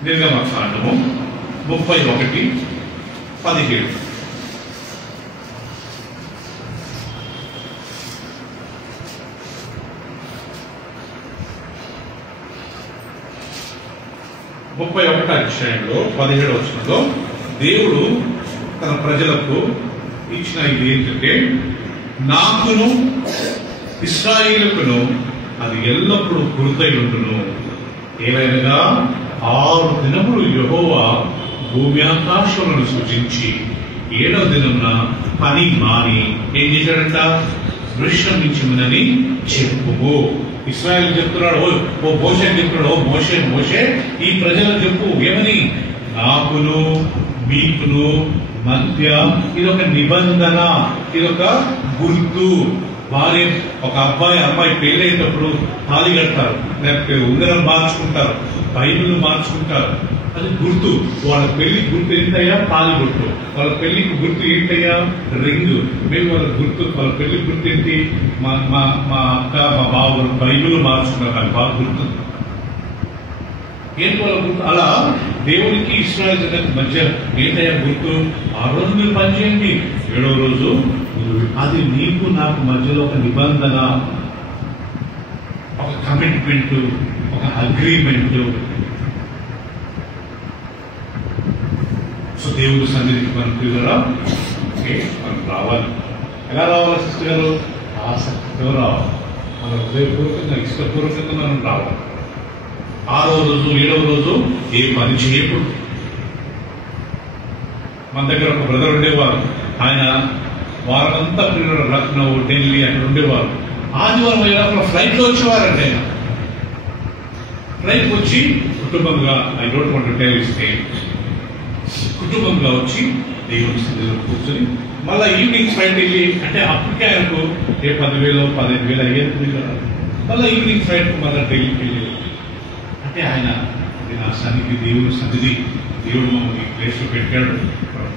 నిర్గమకాండము 31:17. ముప్పై 31వ అధ్యాయంలో 17వ వచనంలో దేవుడు తన ప్రజలకు ఇచ్చిన ఇది ఏంటంటే, నాకును ఇశ్రాయేలుకును అది ఎల్లప్పుడూ గుర్తై ఉండును. ఏలైనగా 6 దినములు యెహోవా భూమి ఆకాశములను సృజించి 7వ దినమున పని మాని ఏం చేశాడంట? విశ్రమించునని చెప్పుము. ఇశ్రాయేలు చెప్తున్నాడు, ఓ మోషే చెప్తున్నాడు, ఓ మోషే మోషే ఈ ప్రజలకు చెప్పు ఏమని? నాకును మీకును మధ్య ఇదొక నిబంధన, ఇదొక గుర్తు. భార్య ఒక అమ్మాయి పెళ్ళేటప్పుడు తాళి కడతారు, లేకపోతే ఉంగరం మార్చుకుంటారు, బైబిల్ మార్చుకుంటారు. అది గుర్తు. వాళ్ళ పెళ్లికి గుర్తు ఏంటయ్యా? తాళి గుర్తు. వాళ్ళ పెళ్లికి గుర్తు ఏంటయ్యా? రింగ్. మేము వాళ్ళ గుర్తు, వాళ్ళ పెళ్లికి గుర్తు ఏంటి? మా అక్క మా బావ బైబిల్ మార్చుకున్నారు, నాకు బాగా గుర్తు. ఏంటి వాళ్ళ గుర్తు? అలా దేవునికి ఇశ్రాయేలు జనానికి మధ్య ఏంటయ్యా గుర్తు? 6 రోజు మీరు పనిచేయండి, 7వ రోజు అది నీకు నాకు మధ్యలో ఒక నిబంధన, ఒక కమిట్మెంట్, ఒక అగ్రిమెంట్. సో దేవుడి సన్నిధికి మనం పిల్లరా మనం రావాలి. ఎలా రావాలి సిస్టర్ గారు? ఆసక్తితో రావాలి, మన హృదయపూర్వకంగా ఇష్టపూర్వకంగా మనం రావాలి. 6వ రోజు 7వ రోజు ఏ పని చేయకూడదు. మన దగ్గర ఒక బ్రదర్ ఉండేవారు, ఆయన వారంతా పిల్లలు లక్నో ఢిల్లీ అక్కడ ఉండేవారు. ఆదివారం అయ్యేటప్పుడు ఫ్లైట్ లో వచ్చేవారంటే ఆయన ఫ్లైట్ వచ్చి కుటుంబంగా, I don't want to tell his name, కుటుంబంగా వచ్చి దేవుని సన్నిధిలో కూర్చొని మళ్ళీ ఈవినింగ్ ఫ్లైట్ వెళ్ళి, అంటే అప్పటికే ఆయనకు 10,000 15,000 అయ్యేది కదా. మళ్ళీ ఈవినింగ్ ఫ్లైట్ మళ్ళీ ఢిల్లీకి వెళ్ళి, అంటే ఆయన నా సన్నిధి దేవుని సన్నిధి, దేవుడు మమ్మల్ని ప్లేస్ లో పెట్టాడు,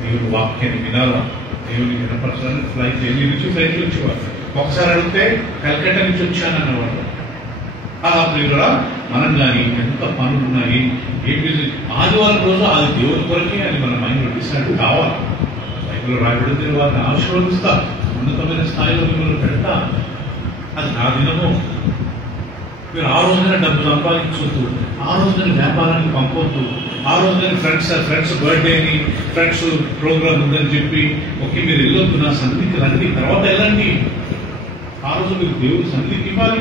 దేవుడు వాక్యాన్ని వినాలా, దేవుని వినపరచాలని ఫ్లైట్ ఢిల్లీ నుంచి ఫ్లైట్ వచ్చేవారు. ఒకసారి అడిగితే కల్కట్టా నుంచి వచ్చానన్నవాడు. అలా ప్రియురా మనం కానీ ఎంత పనులు ఉన్నాయి, ఏం బిజినెస్, ఆదివారం రోజు అది దేవుని కొరకే అని మన మైండ్లో డిసైడ్ కావాలి. బైబిల్లో రాయబడితే వారిని ఆశీర్వదిస్తా, ఉన్నతమైన స్థాయిలో మిమ్మల్ని పెడతా, అది నా దినము. మీరు ఆ రోజున డబ్బు సంపాదించొద్దు, ఆ రోజున వ్యాపారానికి పంపొద్దు, ఆ రోజున ఫ్రెండ్స్ బర్త్డేని, ఫ్రెండ్స్ ప్రోగ్రామ్ ఉందని చెప్పి ఓకే మీరు వెళ్ళొద్దు, నా సన్నిధికి రండి, తర్వాత వెళ్ళండి. ఆ రోజు మీరు దేవుడి సన్నిధికి ఇవ్వాలి.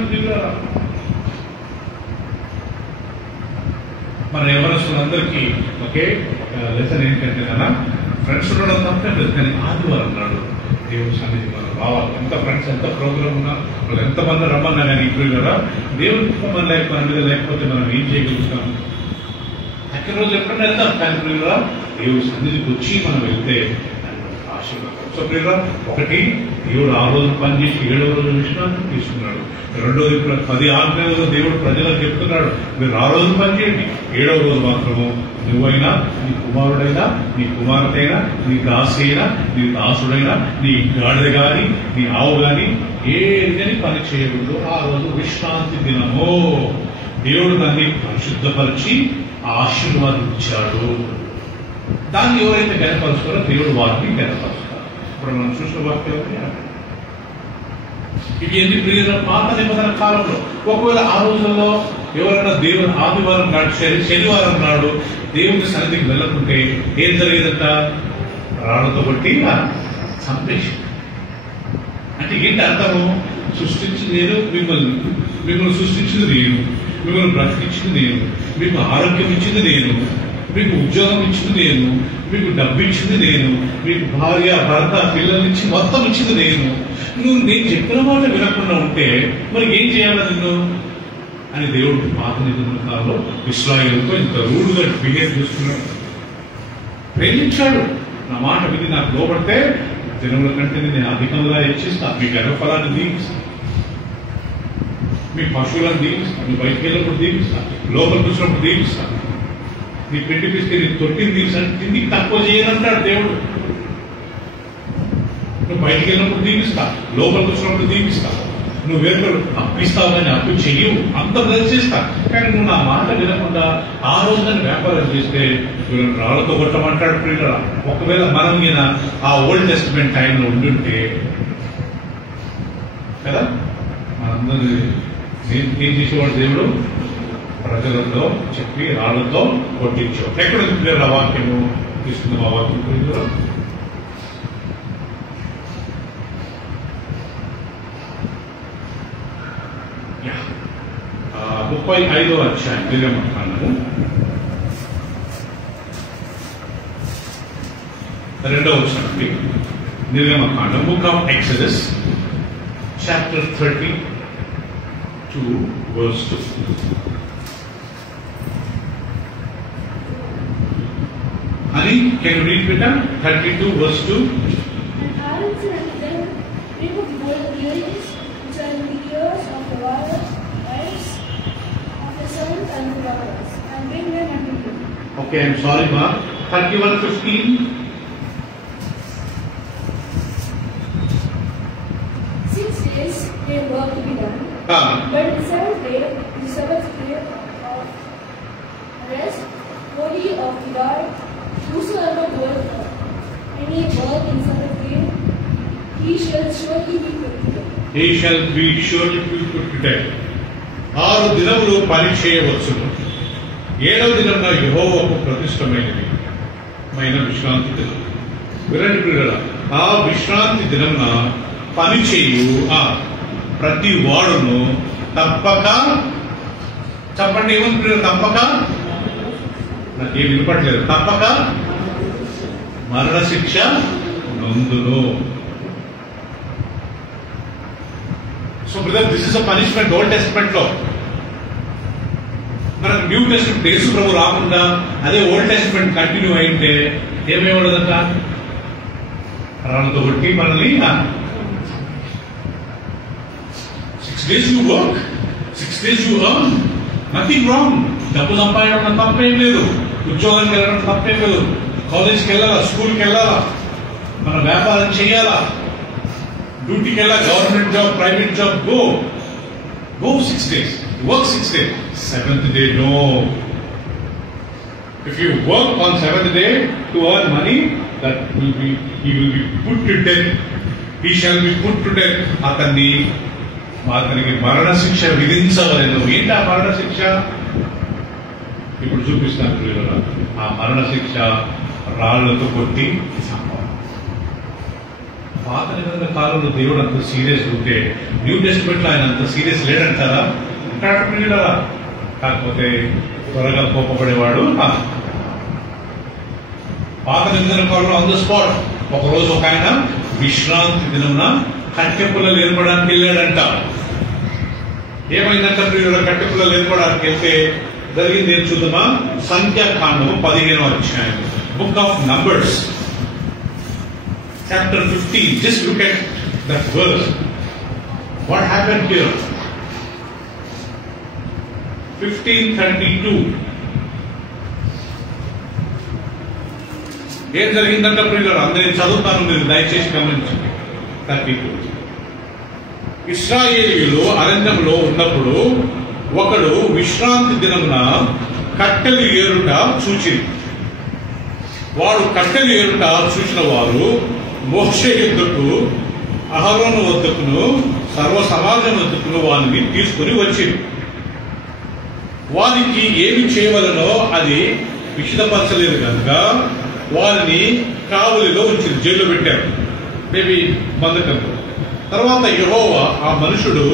మన యవనస్తులందరికీ ఒకే ఒక లెసన్ ఏంటంటే కదా, ఫ్రెండ్స్ ఉండడం తప్పలేదు, కానీ ఆదివారం నాడు దేవుడి సన్నిధి మనం రావాలి. ఎంత ఫ్రెండ్స్ ఎంత ప్రోగ్రామ్ ఉన్నా, వాళ్ళు ఎంతమంది రమ్మన్నా కానీ ఇప్పుడు కదా దేవుడి కుటుంబం మన మీద లేకపోతే మనం ఏం చేయగలుగుతాం? అక్కడ రోజు ఎప్పుడైనా వెళ్తాం, కానీ ప్రియురా దేవుడి సన్నిధికి వచ్చి మనం వెళ్తే ఆశీర్వాదం. సో ప్రియురా, ఒకటి దేవుడు 6 రోజులు పనిచేసి 7వ రోజు విశ్రాంతి తీసుకున్నాడు. రెండోది 10 ఆజ్ఞలలో దేవుడు ప్రజలకు చెప్తున్నాడు, మీరు 6 రోజులు పనిచేయండి, 7వ రోజు మాత్రము నువ్వైనా, నీ కుమారుడైనా, నీ కుమార్తె అయినా, నీ దాసి అయినా, నీ దాసుడైనా, నీ గాడిద గాని, నీ ఆవు గాని ఏదని పని చేయకూడదు. ఆ రోజు విశ్రాంతి దినము. దేవుడు దాన్ని పరిశుద్ధపరిచి ఆశీర్వాదించాడు. దాన్ని ఎవరైతే గనపరుస్తారో దేవుడు వారిని గనపరుస్తారు. ఇప్పుడు మనం చూసిన వాక్యాలు ఇవి ఎన్ని ప్రియుల పాత నిబంధన కాలంలో. ఒకవేళ ఆ రోజుల్లో ఎవరైనా దేవుడు ఆదివారం నాడు శనివారం నాడు దేవుడి సన్నిధికి వెళ్ళకుంటే ఏం జరిగేదంట? రాళ్లతో కొట్టి చంపేసి. అంటే ఏంటి అర్థము? సృష్టించింది నేను, మిమ్మల్ని సృష్టించింది నేను, మిమ్మల్ని బ్రతికించింది నేను, మీకు ఆరోగ్యం ఇచ్చింది నేను, మీకు ఉద్యోగం ఇచ్చింది నేను, మీకు డబ్బు ఇచ్చింది నేను, మీకు భార్య భర్త పిల్లలు ఇచ్చి మొత్తం ఇచ్చింది నేను. నువ్వు నేను చెప్పిన మాట వినకుండా ఉంటే మరి ఏం చేయాలి నిన్ను అని దేవుడు పాత నిబంధనలో ఇశ్రాయేలుతో ఇంత రూడ్గా బిహేవ్ చేస్తున్నాడు. ప్రేమించాడు. నా మాట విని నాకు లోపడితే జనముల కంటే నేను అధికంగా హెచ్చిస్తా, మీ గర్భఫలాన్ని దీవిస్తా, మీ పశువులను దీవిస్తా, మీ బయటికి వెళ్ళినప్పుడు దీవిస్తా, లోపల చూసినప్పుడు దీవిస్తా, నీ పెట్టి పిస్తే నీ తొట్టిని దీవిస్తాను, తిండికి తక్కువ చేయనంటాడు దేవుడు. నువ్వు బయటికి వెళ్ళినప్పుడు దీవిస్తా, లోపలికి వచ్చినప్పుడు దీవిస్తా, నువ్వేంటో అప్పిస్తావు కానీ అప్పు చెయ్యవు, అంత దయచేస్తా, కానీ నువ్వు నా మాట వినకుండా ఆ రోజున వ్యాపారం చేస్తే రాళ్లతో కొట్టమంటాడు ప్రియులారా. ఒకవేళ మనం మీద ఆ ఓల్డ్ టెస్టిమెంట్ టైంలో ఉండుంటే కదా మనందరి ఏం చేసేవాడు దేవుడు? ప్రజలతో చెప్పి రాళ్లతో కొట్టించావు. ఎక్కడ ప్రియుల వాక్యము తీసుకుందాం? ఆ వాక్యం ప్రియులు 35వ అధ్యాయం నిర్గమకాండము 2వ వచనం. నిర్గమకాండం, book of Exodus chapter 32 verse 2. Ani, can you read Peter? 32 verse 2. And Aaron said unto them, bring of gold earrings, which are in the ears of the wives of the sons and the daughters, and bring them unto me. Okay, I'm sorry, ma. 31:15. 6 days their work to be done, but the seventh day is the Sabbath day of rest, holy of the Lord. Whosoever doeth any work in Sabbath day, he shall surely be put to death. He shall be surely be put to death. 6 దినములు పని చేయవచ్చును, 7వ దినమున యెహోవాకు ప్రతిష్టమైనది విశ్రాంతి దినం. వినండి ప్రియులారా, ఆ విశ్రాంతి దినమున పని చేయు ప్రతి వాడును తప్పక, చెప్పండి ఏమని ప్రియులారా? తప్పక, నాకేం వినపట్లేదు, తప్పక మరణశిక్ష నందును. So brother, this is a punishment old testament లో. మనకు న్యూ టెస్ట్మెంట్ యేసు ప్రభు రాకుండా అదే ఓల్డ్ టెస్ట్మెంట్ కంటిన్యూ అయితే ఏమేమడదంట? రాళ్ళతో కొట్టి మనల్ని 6 days you work, 6 days you earn, nothing wrong. డబ్బు సంపాదించడం తప్పేం లేదు, ఉద్యోగానికి వెళ్ళడం తప్పేం లేదు, కాలేజ్కి వెళ్ళాలా, స్కూల్కి వెళ్ళాలా, మన వ్యాపారం చేయాలా, డ్యూటీకి వెళ్ళాలి, government job, private job, go 6 days, work 6 days. 7th day, no. If you work on 7th day to earn money, that will be, he will be put to death. He shall be put to death. అతనికి మరణ శిక్ష విధించవలేదు. ఏంటి ఆ మరణ శిక్ష? ఇప్పుడు చూపిస్తాను ప్రియులారా. ఆ మరణ శిక్ష రాళ్లతో కొట్టి చంపాలి. పాత నిబంధన కాలంలో దేవుడు అంత సీరియస్ ఉంటే న్యూ టెస్ట్మెంట్ లో ఆయన అంత సీరియస్ లేడంటారా? ఉంటాడు ప్రియులారా. కాకపోతే త్వరగా కోపపడేవాడు. పాత నిబంధన కాలంలో ఆన్ ద స్పాట్ ఒకరోజు ఒక ఆయన విశ్రాంతి దినమున కట్టె పుల్లలు ఏర్పడానికి వెళ్ళాడంట. ఏమైందంట ప్రియుల? కట్టె పుల్లలు ఏర్పడానికి వెళ్తే జరిగింది ఏం చూద్దామా? సంఖ్యాకాండము 15వ అధ్యాయం, book of Numbers chapter 15. Just look at that verse. What happened here? 15:32. ఏం జరిగిందంట ప్రియులారా? అందరూ చదువుతాను, మీరు దయచేసి గమనించండి. 32. ఇశ్రాయేలీయులు అరణ్యంలో ఉన్నప్పుడు ఒకడు విశ్రాంతి దినమున కట్టెలు ఏరుట చూచింది. వాడు కట్టెలు ఏరుట చూసిన వారు మోషే యొద్దకు, అహరోను వద్దకును, సర్వ సమాజం వద్దకును వారిని తీసుకుని వచ్చింది. వారికి ఏమి చేయవలనో అది విషదపరచలేదు కనుక వారిని కావలిలో ఉంచింది, జైల్లో పెట్టారు, మేబీ బంధకంలో. తర్వాత యెహోవా ఆ మనుషుడు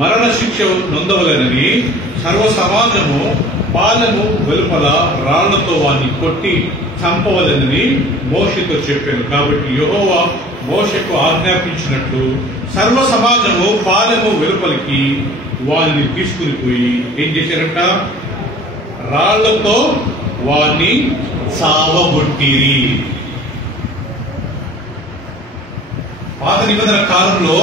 మరణ శిక్ష నొందవలెనని సర్వ సమాజము పాలెము వెలుపల రాళ్లతో వారిని కొట్టి చంపవలెనని మోషేతో చెప్పాను. కాబట్టి యెహోవా మోషేకు ఆజ్ఞాపించినట్లు సర్వ సమాజము పాలెము వెలుపలికి వారిని తీసుకుని పోయి ఏం చేశారంట? రాళ్లతో వారిని సావగొట్టిరి. పాత నిబంధన కాలంలో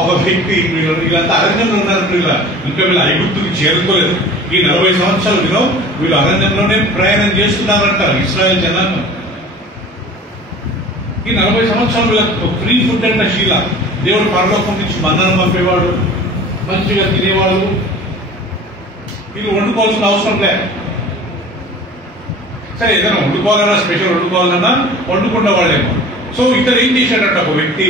ఒక వ్యక్తి, వీళ్ళంతా అరణ్యంలో ఉన్నారు ప్రియుల, ఇంకా వీళ్ళు ఐగుప్తుకి చేరుకోలేదు. ఈ 40 సంవత్సరాలు వీళ్ళు అరణ్యంలోనే ప్రయాణం చేస్తున్నారంట ఇశ్రాయేల్ జనాంగం. ఈ 40 సంవత్సరాలు వీళ్ళకి ఫ్రీ ఫుడ్ అంట, షీలా దేవుడు పరలోకం నుంచి మన్నను పంపేవాడు, మంచిగా తినేవాడు. వీళ్ళు వండుకోవాల్సిన అవసరం లే. సరే ఏదైనా వండుకోవాలన్నా, స్పెషల్ వండుకోవాలన్నా వండుకున్న వాళ్ళేమో. సో ఇతను ఏం చేశాడంటే, ఒక వ్యక్తి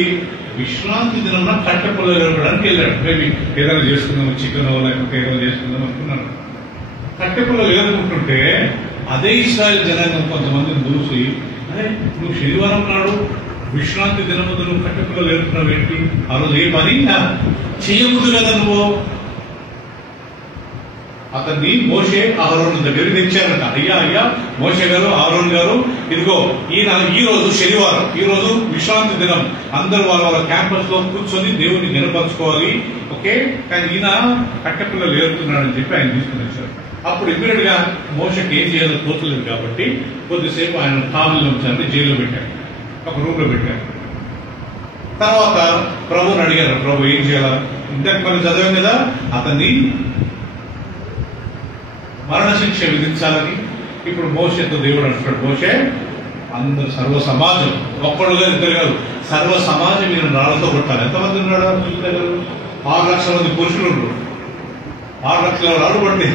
విశ్రాంతి దినం కట్టె పొలం వెళ్ళడానికి వెళ్ళాడు. మేబీ ఏదైనా చేసుకుందాం, చికెన్ లేకపోతే ఏదైనా చేసుకుందాం అనుకున్నాడు. కట్టె పొలం ఎదుర్కొంటుంటే అదే ఇశ్రాయేల్ జనాంగం కొంతమందిని చూసి, అరే నువ్వు శనివారం నాడు విశ్రాంతి దినము నువ్వు కట్టె పొలం ఎదుర్కొన్నావు ఏంటి? ఆ రోజు ఏ పని చేయకూడదు కదా నువ్వు. అతన్ని మోషే ఆరోన్ దగ్గరికి తెచ్చారంట. అయ్యా మోషే గారు, ఆరోన్ గారు, ఇదిగో ఈ రోజు శనివారం, ఈ రోజు విశ్రాంతి దినం, అందరూ వాళ్ళ క్యాంపస్ లో కూర్చొని దేవుడిని నిలపరచుకోవాలి. ఓకే, కానీ ఈయన కట్టెపిల్లలు ఏరుతున్నాడని చెప్పి ఆయన తీసుకుని వచ్చారు. అప్పుడు ఇమ్మీడియట్ గా మోషకి ఏం చేయాలో తోచలేదు కాబట్టి కొద్దిసేపు ఆయన కావలిలో ఉంచాలని జైల్లో పెట్టారు, ఒక రూమ్ లో పెట్టారు. తర్వాత ప్రభుని అడిగారు, ప్రభు ఏం చేయాలా? ఇంతకు మనం చదివాం కదా, అతన్ని మరణశిక్ష విధించాలని. ఇప్పుడు మోషేతో దేవుడు అంటాడు, మోషే అందరు సర్వ సమాజం, ఒక్కడుగా ఇద్దరు కాదు, సర్వ సమాజం మీరు రాళ్లతో కొట్టాలి. ఎంతమంది ఉన్నాడు? 6 లక్షల మంది పురుషులు ఉన్నారు. 6 లక్షల రాళ్ళు పడితే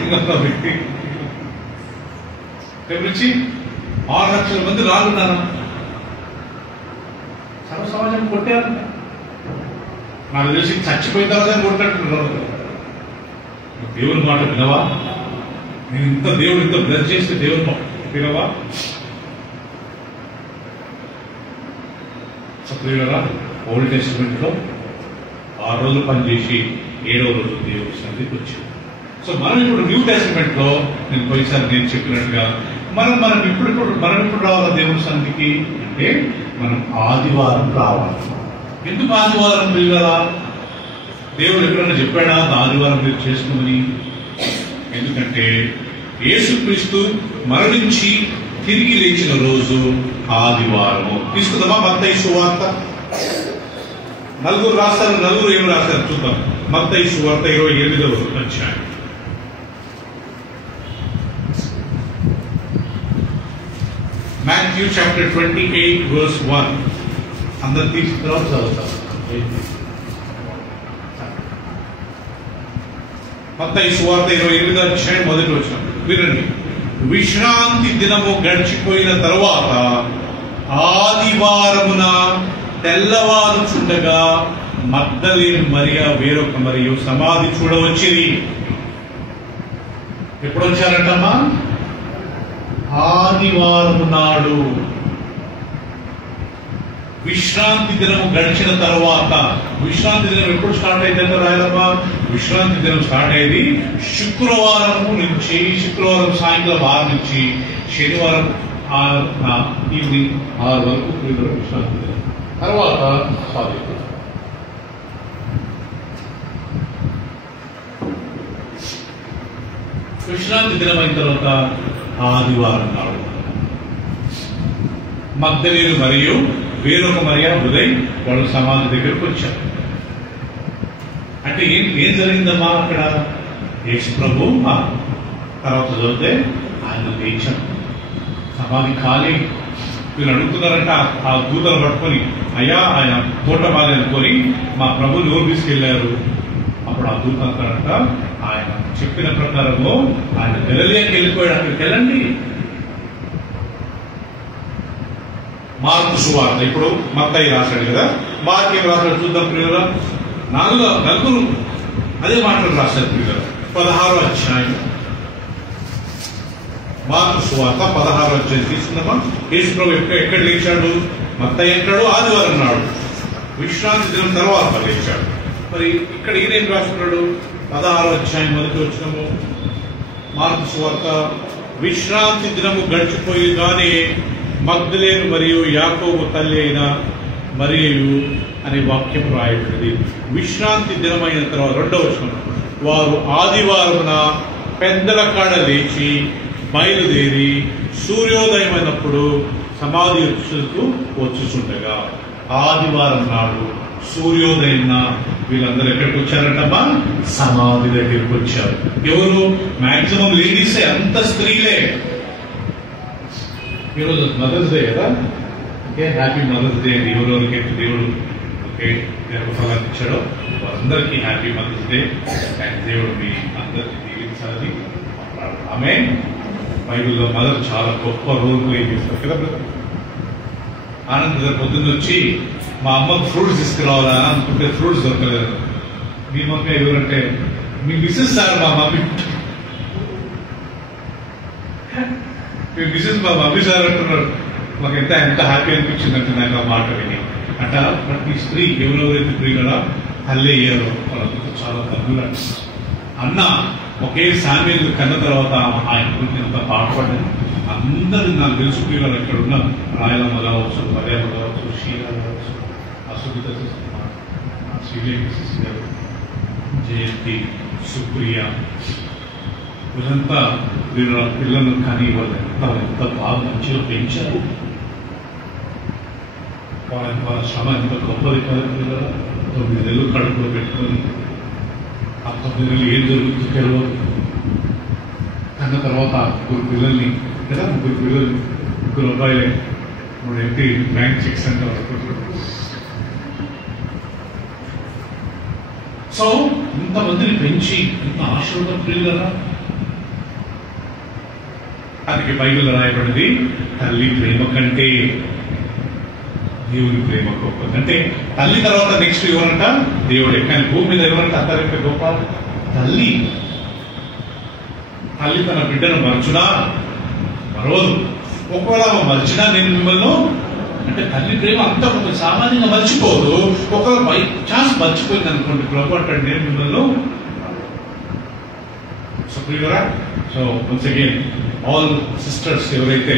వ్యక్తి నుంచి 6 లక్షల మంది రాళ్ళున్నారా? సర్వ సమాజం కొట్టారు. నాకు తెలిసి చచ్చిపోయిన తర్వాత కొట్టినట్టున్నారు. దేవుని మాట వినవా? నేను ఇంత దేవుడు ఇంత బ్లెస్ చేస్తే దేవుని వినవా? సప్రియులరా, ఓల్డ్ టెస్టిమెంట్ లో 6 రోజులు పనిచేసి 7వ రోజు దేవుడి సన్నిధికి వచ్చాడు. సో మనం ఇప్పుడు న్యూ టెస్టిమెంట్ లో నేను పోయిసారి చెప్పినట్టుగా మనం ఇప్పుడు రావాలా దేవుడి సన్నిధికి అంటే మనం ఆదివారం రావాలి. ఎందుకు ఆదివారం పిల్లలా? దేవుడు ఎప్పుడైనా చెప్పాడా ఆదివారం మీరు చేసుకోమని? ఎందుకంటే యేసుక్రీస్తు మరణించి తిరిగి లేచిన రోజు ఆదివారము. తీసుకుందామా? మత్తయి సువార్త 4 రాస్తారు, 4 ఏం రాస్తారు చూద్దాం. మత్తయి సువార్త 28వ అధ్యాయం. Matthew chapter 28 verse 1. అందరు తీసుకురావు చదువుతారు. మత్తయి సువార్త 28వ అధ్యాయం మొదటి వచనం వినండి. విశ్రాంతి దినము గడిచిపోయిన తరువాత ఆదివారమున తెల్లవారుచుండగా మగ్దలేని మరియ వేరొక మరియు సమాధి చూడవచ్చిరి. ఎప్పుడు వచ్చారంటమ్మా? ఆదివారం నాడు. విశ్రాంతి దినం గడిచిన తర్వాత. విశ్రాంతి దినం ఎప్పుడు స్టార్ట్ అయిందంటే రాయాలమ్మా, విశ్రాంతి దినం స్టార్ట్ అయ్యేది శుక్రవారం నుంచి, శుక్రవారం సాయంత్రం 6 నుంచి శనివారం ఈవినింగ్ 6 వరకు విశ్రాంతి దినం. తర్వాత విశ్రాంతి దినం అయిన తర్వాత ఆదివారం నాడు మగ్దలేను మరియు వేరొక మరియ ఉదయం వాళ్ళు సమాధి దగ్గరకు వచ్చారు. అంటే ఏం జరిగిందమ్మా అక్కడ? యేసు ప్రభు తర్వాత చదివితే ఆయన లేచారు, సమాధి ఖాళీ. వీళ్ళు అడుగుతున్నారంట ఆ దూతలు పట్టుకొని, అయ్యా ఆయన తోట బాధ అనుకొని మా ప్రభుని ఎవరు తీసుకెళ్లారు? అప్పుడు ఆ దూత అంటారంట, ఆయన చెప్పిన ప్రకారము ఆయన గలిలయకి వెళ్ళిపోయాడు, అక్కడికి వెళ్ళండి. మార్కు సువార్త, ఇప్పుడు మత్తయి రాశాడు కదా, మార్కు ఏం రాశాడు చూద్దాం ప్రియుల. 4 అదే మాటలు రాశారు ప్రియుల. 16వ అధ్యాయం మార్కు సువార్త 16వ అధ్యాయం తీసుకుందామా. యేసు ప్రభు ఎక్కడ లేచాడు? మత్తయి అంటాడు ఆదివారం నాడు, విశ్రాంతి దినం తర్వాత లేచాడు. మరి ఇక్కడ ఈయన ఏం రాస్తున్నాడు? 16వ అధ్యాయం మొదటి వచనము మార్కు సువార్త. విశ్రాంతి దినము గడిచిపోయిగానే మగ్దలేను మరియు యాకోబు తల్లి అయిన మరియు అనే వాక్యం రాయబడింది. విశ్రాంతి దినమైన తర్వాత 2వ వచనం, వారు ఆదివారమున పెద్దల కాడ లేచి బయలుదేరి సూర్యోదయమైనప్పుడు సమాధి వచ్చుచుండగా. ఆదివారం నాడు సూర్యోదయం వీళ్ళందరూ ఎక్కడికి వచ్చారంటమ్మా? సమాధి దగ్గరికి వచ్చారు. ఎవరు? మాక్సిమం లేడీసే, అంత స్త్రీలే. ఈరోజు మదర్స్ డే కదా, ఓకే, హ్యాపీ మదర్స్ డే. ఎవరెవరికి దేవుడు ఎవరైతే గర్భఫలాన్ని ఇచ్చాడో వారందరికీ హ్యాపీ మదర్స్ డే. అండ్ దేవుడు మీ అందరికీ దీవించాలని ఆమె. బైబిల్లో మదర్ చాలా గొప్ప రోల్ ప్లే చేస్తారు కదా బ్రదర్. ఆనంద్ గారు పొద్దున్న వచ్చి మా అమ్మకు ఫ్రూట్స్ తీసుకురావాలా అనుకుంటే ఫ్రూట్స్ దొరకలేదు. మీ మమ్మీ ఎవరంటే మీ మిస్సెస్ సార్ మా మమ్మీ, మీ మిస్సెస్ మా మమ్మీ సార్ అంటున్నారు. మాకు ఎంత హ్యాపీ అనిపించిందంటే నాకు ఆ మాట విని. అట ప్రతి స్త్రీ ఎవరెవరైతే ప్రియులరా తల్లి అయ్యారో వాళ్ళంతా చాలా తల్లులు అన్న. ఒకే సామ్యులు కన్న తర్వాత ఆయన గురించి ఎంత పాటుపడ్డాను. అందరూ నాకు తెలుసు ప్రియులు ఇక్కడ ఉన్న రాయలమ్మ కావచ్చు, మర్యాద కావచ్చు, షీలా కావచ్చు, అసుగిత శ్రీలేఖ గారు, జయంతి, సుప్రియ, వీళ్ళంతా వీళ్ళ పిల్లలు కానీ వాళ్ళు ఎంత బాగా మంచిగా పెంచారు. వాళ్ళ శ్రమ ఎంత గొప్పది కాదు. 9 నెలలు కడుపులో పెట్టుకొని ఆ 9 నెలలు ఏం జరుగుతుందో తెలియదు. అన్న తర్వాత 3 పిల్లల్ని కదా, 3 పిల్లలు, 3 అబ్బాయిలే, 3 ఎంపీ బ్యాంక్ చెక్స్ అంటే సో ఇంతమందిని పెంచి ఇంత ఆశీర్వాదం ప్రియులరా. అందుకే బైబిల్ రాయబడింది తల్లి ప్రేమ కంటే దేవుని ప్రేమ గొప్పది. అంటే తల్లి తర్వాత నెక్స్ట్ ఎవరంట దేవుడే. కానీ భూమి మీద ఎవరంట అంతకంటే గొప్ప తల్లి. తల్లి తన బిడ్డను మరచునా మరవదు. ఒకవేళ మర్చినా నేను మిమ్మల్ని అంటే తల్లి ప్రేమ అంత ఒక సామాన్యంగా మర్చిపోదు. ఒకవేళ బై ఛాన్స్ మర్చిపోయింది అనుకోండి, పొరపాటు నేను మిమ్మల్ని. సో ప్రియులరా, so once again all sisters ఎవరైతే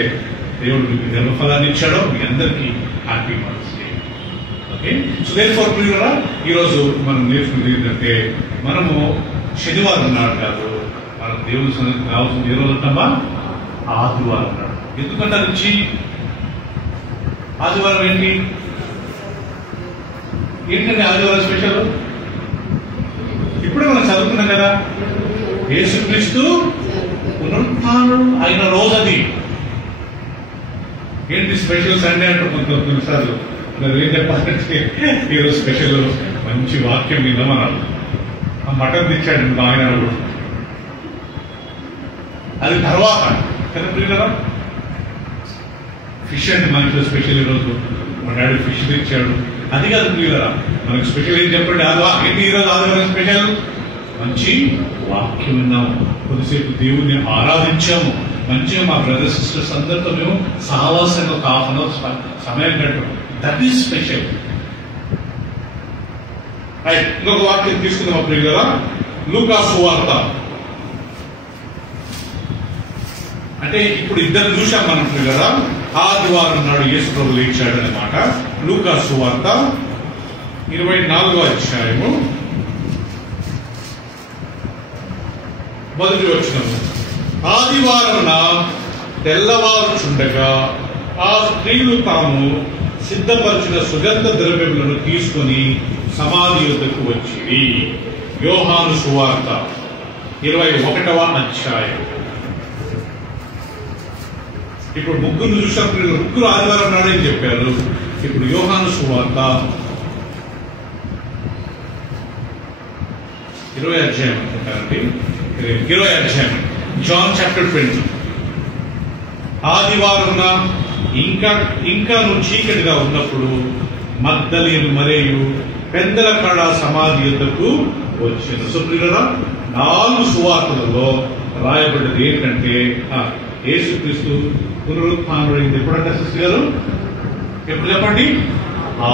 దేవుడు మీకు గర్భఫలాన్ని ఇచ్చాడో మీ అందరికీ happy Mother's Day. Okay, so therefore ప్రియులరా, ఈరోజు మనం నేర్చుకునేది ఏంటంటే మనము శనివారం నాడు కాదు, మనం దేవుని సన్నిధికి రావాల్సింది ఏ రోజు అంటామా? ఆదివారం నాడు. ఎందుకంటే నుంచి ఆదివారం ఏంటంటే ఆదివారం స్పెషల్ ఇప్పుడే మనం చదువుకున్నాం కదా, యేసుక్రీస్తు పునరుత్థానం అయిన రోజు అది. ఏంటి స్పెషల్ సండే అంటారు కొన్నిసార్లు. ఏం చెప్పాలంటే ఈరోజు స్పెషల్ మంచి వాక్యం విందామన్నారు. ఆ మటన్ తెచ్చాడు ఆయన, అది తర్వాత కదా ప్రియులరా. ఫిష్ అంటే మనకి స్పెషల్ ఈరోజు. మా డాడీ ఫిష్ తెచ్చాడు, అది కాదు ప్రియులరా. మనకు స్పెషల్ ఏం చెప్పండి, ఏంటి ఈరోజు ఆదివారం స్పెషల్? మంచి వాక్యం విన్నాం, కొద్దిసేపు దేవుణ్ణి ఆరాధించాము, మంచిగా మా బ్రదర్ సిస్టర్స్ అందరితో మేము సహవాసంగా ఒక హాఫ్ అన్ అవర్ సమయం గడిపాము. That is special. ఇంకొక వాక్యం తీసుకుందాం ప్రియులరా. లూకా సువార్త. అంటే ఇప్పుడు ఇద్దరు చూసాం మనం ప్రియులరా. ఆదివారం నాడు యేసు ప్రభు లేచాడు అన్నమాట. లూకా సువార్త 24వ అధ్యాయము 1వ వచనం. ఆదివారమున తెల్లవారుచుండగా ఆ స్త్రీలు తాము సిద్ధపరిచిన సుగంధ ద్రవ్యములను తీసుకొని సమాధి యొద్దకు వచ్చిరి. యోహాను సువార్త 21వ అధ్యాయం. ఇప్పుడు ముగ్గురు చూసినప్పుడు ముగ్గురు ఆదివారం నాడు ఏం చెప్పారు. ఇప్పుడు యోహాను సువార్త 20వ అధ్యాయం అనుకుంటారండి, 20వ అధ్యాయం, జాన్ చాప్టర్ 20. ఆదివారం ఇంకా చీకటిగా ఉన్నప్పుడు మగ్దలేను మరియు పెద్దల కాడ సమాధి యొద్దకు వచ్చింది. సో ప్రియులరా, 4 సువార్తలలో రాయబడ్డది ఏంటంటే యేసుక్రీస్తు పునరుత్థానమైంది ఎప్పుడంటే సిస్టర్ గారు, ఎప్పుడు చెప్పండి?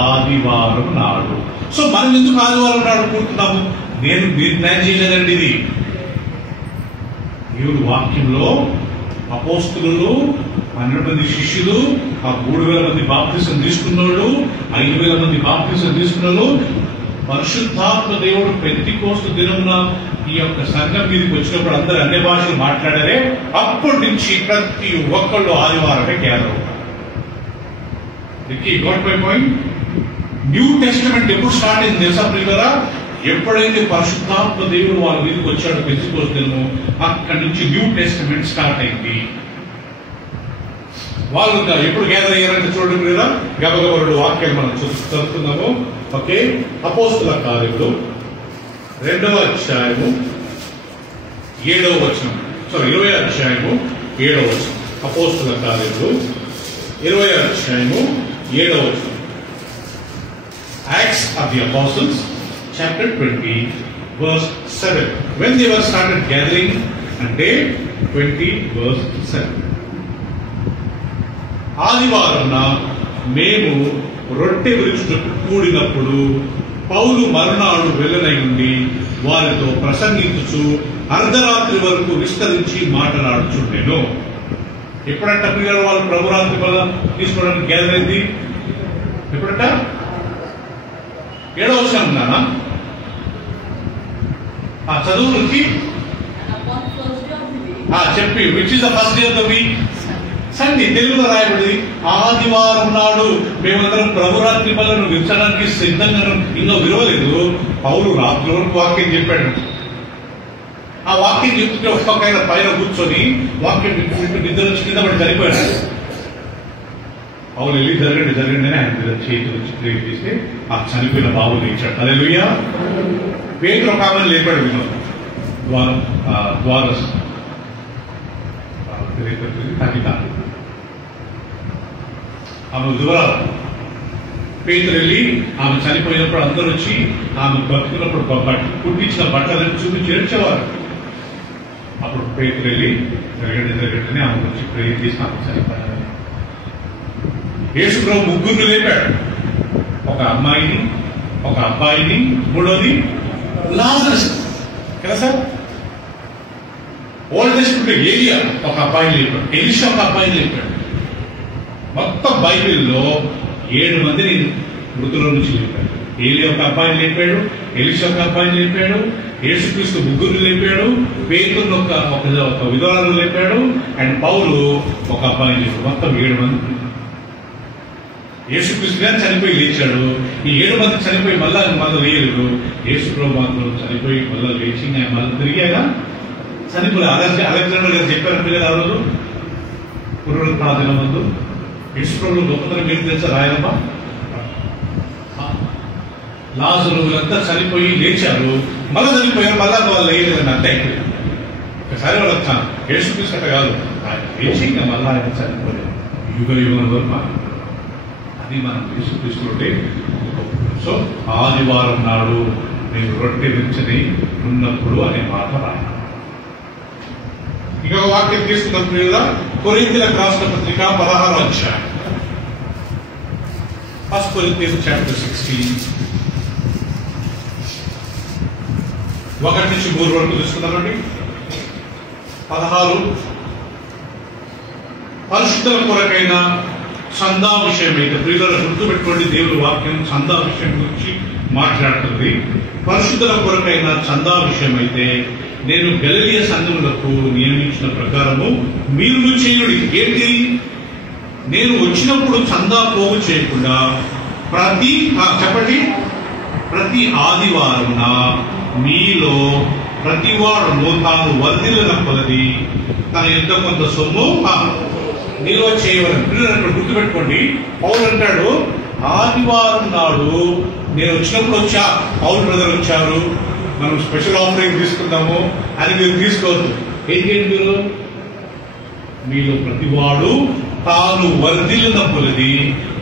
ఆదివారం నాడు. సో మనం ఎందుకు ఆదివారం నాడు కూర్చున్నాము? మీరు ప్లాన్ చేయలేదండి. ఇది దేవుడి వాక్యంలో అపోస్తులు, 12 మంది శిష్యులు, ఆ 3000 మంది బాప్తిసం తీసుకున్నాడు, 5000 మంది బాప్తిసం తీసుకున్నాడు. పరిశుద్ధాత్మ దేవుడు పెంతెకోస్తు దినమున ఈ యొక్క సంఘం మీదకి వచ్చినప్పుడు అందరూ అన్ని భాషలు మాట్లాడారే. అప్పటి నుంచి ప్రతి ఒక్కళ్ళు ఆదివారమే గ్యాదర్ అవుతారు. పాయింట్. న్యూ టెస్టమెంట్ ఎప్పుడు స్టార్ట్ అయింది తెలుసా ప్రియులారా? ఎప్పుడైతే పరిశుద్ధాత్మ దేవుడు వాళ్ళ మీదకి వచ్చాడు పెంతెకోస్తు దినము, అక్కడి నుంచి న్యూ టెస్టమెంట్ స్టార్ట్ అయింది. వాళ్ళు ఎప్పుడు గ్యాదర్ అయ్యారంటే చూడండి కదా, గబగబరుడు వాక్యాలు మనం చదువుతున్నాము. ఓకే, అపోస్తుల కార్యములు 2వ అధ్యాయము 7వ వచనం, 20వ అధ్యాయము 7వ వచనం. అపోస్తుల కార్యములు 20వ అధ్యాయము 7వ వచనం. Acts of the Apostles, chapter 20, verse 7. When they were started gathering, అంటే 20 verse 7. ఆదివారం మేము రొట్టె విరుచుటకు కూడినప్పుడు పౌలు మరునాడు వెళ్ళనై ఉండి వారితో ప్రసంగించుచు అర్ధరాత్రి వరకు విస్తరించి మాట్లాడుచుండెను. ఎప్పుడంట పిల్లలు వాళ్ళు ప్రభురాత్రి వల్ల తీసుకోవడానికి గ్యాదర్ అయింది? ఎప్పుడంట? 7వ వచనం నానా ఆ చదువు నుంచి చెప్పి, which is the first day of the week? Sunday. తెలుగులో రాయబడి ఆదివారం నాడు మేమందరం ప్రభురాత్రి వల్లను విచ్చడానికి సిద్ధంగా ఇంకా విలువలేదు. పౌలు రాత్రి వరకు వాక్యం చెప్పాడు. ఆ వాక్యం చెప్తుంటే ఒక్కొక్క ఆయన పైన కూర్చొని వాక్యం నిద్ర వచ్చి కింద పడి చనిపోయాడు. పౌలు వెళ్ళి జరగండి అని ఆయన మీద చేతులు వచ్చి ప్రేమ చేస్తే ఆ చనిపోయిన బాబు లేచాడు. హల్లెలూయా. పేతురు ఒక ఆమెను లేపాడు. ద్వారస్ కవిత ఆమె వివరాలు. పేతురు వెళ్ళి ఆమె చనిపోయినప్పుడు అందరూ వచ్చి ఆమె బతుకున్నప్పుడు కుట్టించిన బట్టలను చూపించి ఏడ్చేవారు. అప్పుడు పేతురు వెళ్ళి జరగండి ఆమె వచ్చి ప్రేమ చేసి ఆమె చనిపోయారు. యేసు ప్రభు ముగ్గురిని లేపాడు. ఒక అమ్మాయిని, ఒక అబ్బాయిని, మూడోది లాజరస్ కదా సార్. ఓల్డ్ టెస్టమెంట్ ఏలియా ఒక అబ్బాయిని లేపాడు, ఎలీషా ఒక అబ్బాయిని లేపాడు. మొత్తం బైబిల్లో 7 మందిని మృతుల నుంచి లేపాడు. ఏలియా ఒక అబ్బాయిని లేపాడు, ఎలీషా ఒక అబ్బాయిని లేపాడు, యేసుక్రీస్తు ముగ్గురిని లేపాడు, పేతురును ఒక విధవరాలను లేపాడు, అండ్ పౌలు ఒక అబ్బాయిని లేపాడు. మొత్తం 7 మంది. యేసుక్రీస్తు గారు చనిపోయి లేచాడు. ఈ 7 మంది చనిపోయి మళ్ళా లేరు. యేసు ప్రభు మాత్రం చనిపోయి మళ్ళా లేచి మళ్ళీ తిరిగాక చనిపోయి అలెగ్జాండర్ గారు చెప్పారు పిల్లలు ఆ రోజు పునరుత్థాన ముందు. యేసు ప్రభు గొప్పతనం ఏం తెలుసా రాయలమ్మా? లాజరు వీళ్ళంతా చనిపోయి లేచారు, మళ్ళా చనిపోయారు, మళ్ళా వాళ్ళు లేదని అంతే అయిపోయింది. ఒకసారి వాళ్ళు వచ్చాను. యేసుక్రీస్తు అట్ట కాదు, ఆయన లేచి మళ్ళా ఆయన చనిపోయారు. యుగం వరకు అది మనం యేసుక్రీస్తులోనే. సో ఆదివారం నాడు నేను రొట్టె విరిచని ఉన్నప్పుడు అనే మాట రాయాలి. ఇంకొక వాక్యం తీసుకున్నప్పుడు కదా, కొరింథీయులకు రాసిన పత్రిక 16వ అధ్యాయం, 1 Corinthians chapter 16 1 నుంచి 3 వరకు తీసుకున్నారండి. 16 పరిశుద్ధుల కొరకైన చందా విషయం అయితే ప్రియులను గుర్తుపెట్టుకోండి. దేవుడి వాక్యం చందా విషయం గురించి మాట్లాడుతుంది. పరిశుద్ధుల కొరకైన చందా విషయం అయితే నేను గలిలయ సంఘములకు నియమించిన ప్రకారము మీరు చేయుడి. ఏంటి? నేను వచ్చినప్పుడు చందా పోగు చేయకుండా ప్రతి ఆదివారం మీలో ప్రతివాడు తాను వర్ధిల్లిన కొలది తన ఎంత కొంత సొమ్ము నిల్వ చేయవలని. పిల్లలు గుర్తుపెట్టుకోండి. పౌలు అంటాడు ఆదివారం నాడు నేను వచ్చినప్పుడు వచ్చా, పౌలు బ్రదర్ వచ్చారు, మనం స్పెషల్ ఆఫరింగ్ తీసుకుందాము అని మీరు తీసుకోవద్దు. ఏం చేయండి? మీలో ప్రతివాడు తాను వర్ధిల్లిన కొలది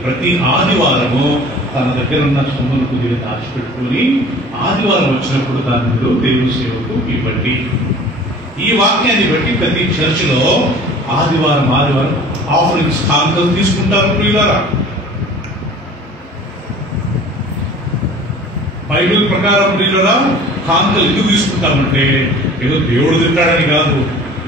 ప్రతి ఆదివారము తన దగ్గర ఉన్న సొమ్మును కొద్దిగా దాచిపెట్టుకుని ఆదివారం వచ్చినప్పుడు దాని మీరు దేవుని సేవకు ఇవ్వండి. ఈ వాక్యాన్ని బట్టి ప్రతి చర్చిలో ఆదివారం ఆఫరింగ్ స్థానం తీసుకుంటారు. ప్రియులారా, బైబిల్ ప్రకారం ప్రియులారా కాంతలు ఎందుకు తీసుకుంటామంటే ఏదో దేవుడు తింటాడని కాదు,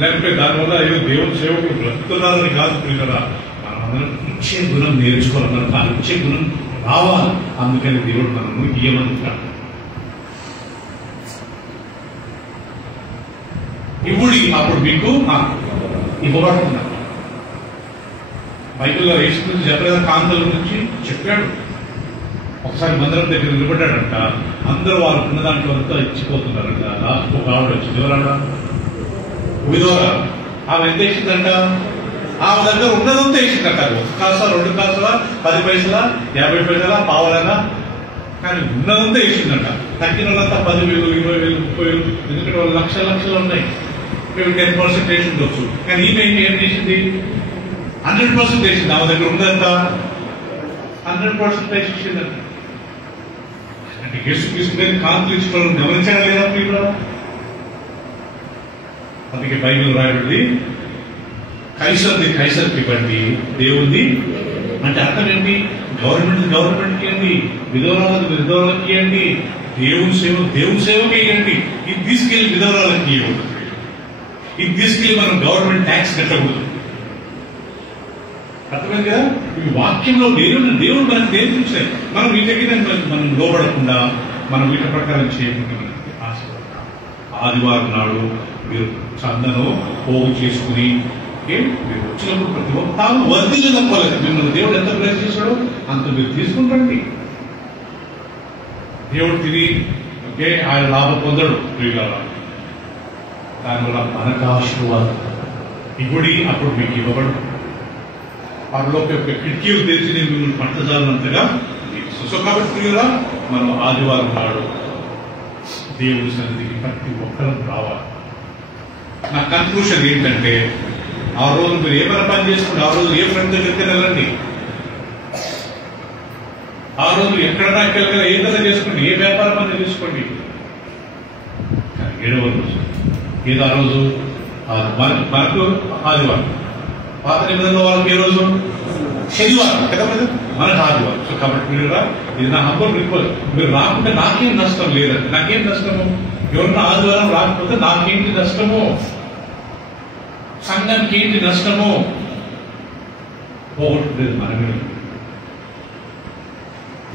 లేకపోతే దానివల్ల ఏదో దేవుని సేవకులు బ్రతుకుతున్నారని కాదు. ప్రియులారా, మనమందరం ఇచ్చే గుణం నేర్చుకోవాలి, మనకు ఆ ఇచ్చే గుణం రావాలి. అందుకని దేవుడు మనము ఇయ్యమంటాడు. ఇవ్వుడి, అప్పుడు మీకు ఇవ్వబడుతున్నారు. బైబిల్లో యేసు గురించి చెప్పలేదా? కాంతల గురించి చెప్పాడు. ఒకసారి మందిరం దగ్గర నిలబడ్డాడంట, అందరూ వాళ్ళు ఉన్న దాంట్లో అంతా ఇచ్చిపోతున్నారంట. లాస్ట్ ఒక ఆవిడ వచ్చి విధవరాడా, విధవరా, ఆమె ఎంత ఇచ్చిందంట? ఆ దగ్గర ఉన్నదంతా వేసిందట. 1 కాసా 2 కాసులా 10 పైసలా 50 పైసలా పావులనా, కానీ ఉన్నదంతా వేసిందట. తగ్గిన వాళ్ళంతా 10,000 20,000 30,000, ఎందుకంటే వాళ్ళు లక్షలు ఉన్నాయి. 10% వేసి ఉండొచ్చు. కానీ ఈమె ఏం చేసింది? 100% వేసింది. ఆమె దగ్గర ఉన్నదంతా 100% వేసిందంట. అంటే యేసుక్రీస్తు కాంతులు ఇచ్చుకోవడం గమనించడం లేదా మీరు? అందుకే బైబిల్ రాయబడింది, కైసర్ది కైసర్కి ఇవ్వండి, దేవుడిది అంటే అర్థం ఏంటి? గవర్నమెంట్కి ఇవ్వండి, విధవరాలకు ఇవ్వండి, దేవుని సేవకి ఇవ్వండి. ఇది తీసుకెళ్లి విధవరాలకు ఇవ్వదు, ఇది తీసుకెళ్లి మనం గవర్నమెంట్ ట్యాక్స్ కట్టకూడదు. అర్థమైంది కదా? ఈ వాక్యంలో దేవుడు మనకు నేర్పించాయి. మనం వీటికి మనం లోబడకుండా మనం వీటి ప్రకారం చేయకుండా మనకి ఆశపడతాం. ఆదివారం నాడు మీరు చందను పోగు చేసుకుని మీరు వచ్చినప్పుడు ప్రతి ఒక్కరు వర్ధిల్లు తప్పలేదు. మిమ్మల్ని దేవుడు ఎంత బ్లెస్ చేశాడో అంత మీరు తీసుకుంటండి. దేవుడు తిని ఆయన లాభం పొందడు. దానివల్ల మనకు ఆశీర్వాదం ఇగుడి అప్పుడు మీకు ఇవ్వబడు. వారిలోకి యొక్క కిటికీలు తెరిచి నేను మిమ్మల్ని పట్టజాలంతగా. సో కాబట్టి ప్రియులా, మనం ఆదివారం నాడు దేవుడి సన్నిధికి ప్రతి ఒక్కరూ రావాలి. నా కన్క్లూషన్ ఏంటంటే, ఆ రోజు మీరు ఏమైనా పని చేసుకోండి, ఆ రోజు ఏ ఫ్రెండ్ దగ్గరికి వెళ్ళండి, ఆ రోజు ఎక్కడన్నా ఏదైనా చేసుకోండి, ఏ వ్యాపారం అనేది తీసుకోండి. కానీ 7వ రోజు ఏదో ఆ రోజు మనకు ఆదివారం, పాత నిబంధనలో వాళ్ళకి ఏ రోజు? శనివారం కదా, మనకు ఆదివారం. సో కాబట్టి మీరు ఇది నా హంబల్ రిక్వెస్ట్, మీరు రాకుంటే నాకేం నష్టం లేదండి. నాకేం నష్టము? ఎవరన్నా ఆదివారం రాకపోతే నాకేంటి నష్టము? సంఘానికి ఏంటి నష్టము? పోగొట్టులేదు మనమే.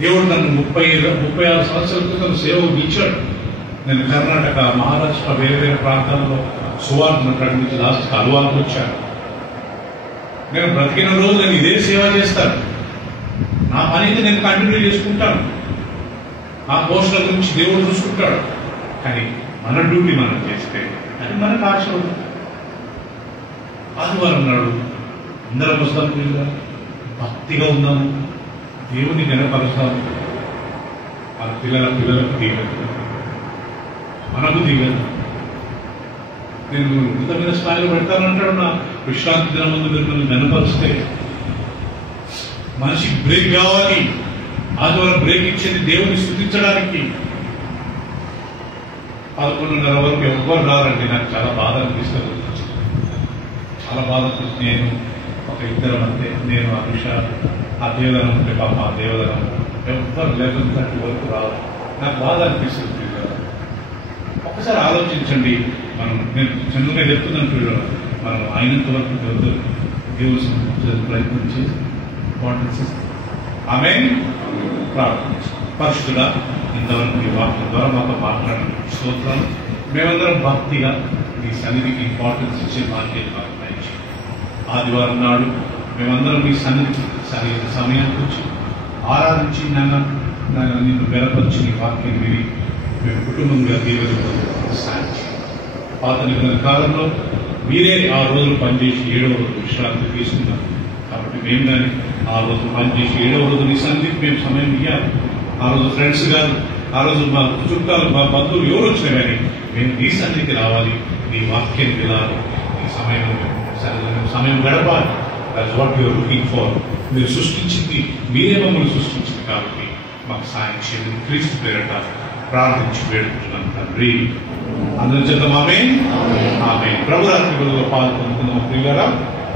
దేవుడు నన్ను 36 సంవత్సరాల క్రితం సేవకు ఇచ్చాడు. నేను కర్ణాటక, మహారాష్ట్ర వేరే ప్రాంతాల్లో సువార్తను ప్రకటించి లాస్ట్ అలవాటు వచ్చాను. నేను బ్రతికిన రోజు నేను ఇదే సేవ చేస్తాను. నా పనిని నేను కంటిన్యూ చేసుకుంటాను. నా పోషణ గురించి దేవుడు చూసుకుంటాడు. కానీ మన డ్యూటీ మనం చేస్తే అది మనకు ఆశ ఉంది. ఆదివారం నాడు అందరం వస్తాం, భక్తిగా ఉన్నాము, దేవుని గణపరుస్తాము. మన పిల్లలకు దిగదు, మనకు దిగదు. నేను ఉన్నతమైన స్థాయిలో పెడతానంటాడు. నా విశ్రాంతి దినం ముందు మీరు నన్ను గణపరిస్తే మనిషికి బ్రేక్ కావాలి. ఆదివారం బ్రేక్ ఇచ్చేది దేవుని స్థుతించడానికి. 11:30 వరకు ఎవ్వరు రారండి. నాకు చాలా బాధ అనిపిస్తుంది, చాలా బాధ అనిపిస్తుంది. నేను ఒక ఇద్దరు అంతే, నేను అనుష, ఆ దేవదనం ఉంటే పాప, ఆ దేవదనం ఎవ్వరు 11:30 వరకు రావాలి. నాకు బాధ అనిపిస్తుంది. ఒకసారి ఆలోచించండి. నేను చంద్రుగా చెప్తున్నాను పిల్లలు, మనం అయినంత వరకు దేవుడు ప్రయత్నం చేసి ఆమె ప్రార్థన. పరిశుద్ధుడా, ఇంతవరకు ఈ వాక్యం ద్వారా మాతో మాట్లాడిన స్తోత్రాలు. మేమందరం భక్తిగా ఈ సన్నిధికి ఇంపార్టెన్స్ ఇచ్చే బాధ్యత మాకు దయచేయండి. ఆదివారం నాడు మేమందరం ఈ సన్నిధికి సరైన సమయానికి వచ్చి ఆరాధించి నిన్ను బలపరిచి నీ వాక్యం విని మేము కుటుంబంగా దేవుని సాధించి, పాత నిబంధన కాలంలో మీరే ఆ రోజులు పనిచేసి 7వ రోజు విశ్రాంతి తీసుకున్నారు. కాబట్టి మేము కానీ ఆ రోజు పనిచేసి 7వ రోజు నీ సన్నిధికి మేము సమయం ఇవ్వాలి. ఆ రోజు ఫ్రెండ్స్ కాదు, ఆ రోజు మా చుట్టాలు, మా బంధువులు ఎవరు వచ్చినా కానీ మేము నీ సన్నిధికి రావాలి, నీ వాక్యం వినాలి, ఈ సమయం గడపాలి. That's what you're looking for. మీరు సృష్టించింది, మీరే మమ్మల్ని సృష్టించింది కాబట్టి మాకు సాయం చేయండి. క్రీస్తు పేరట ప్రార్థించి వేడుకుంటున్నాను తండ్రి. అందరి చేత ఆమె ప్రభు రాత్రిలో పాల్గొనుకున్న ప్రియులారా,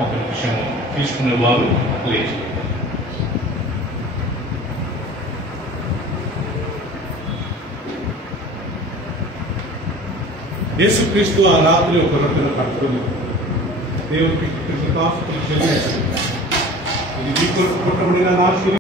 ఒక నిమిషం తీసుకునే వారు లేచి యేసుక్రీస్తు ఆ రాత్రి ఒక రొట్టెను పట్టుకుని దేవునికి కృతజ్ఞతాస్తుతులు చెల్లించి, ఇది మీ కొరకు పుట్టబడిన నా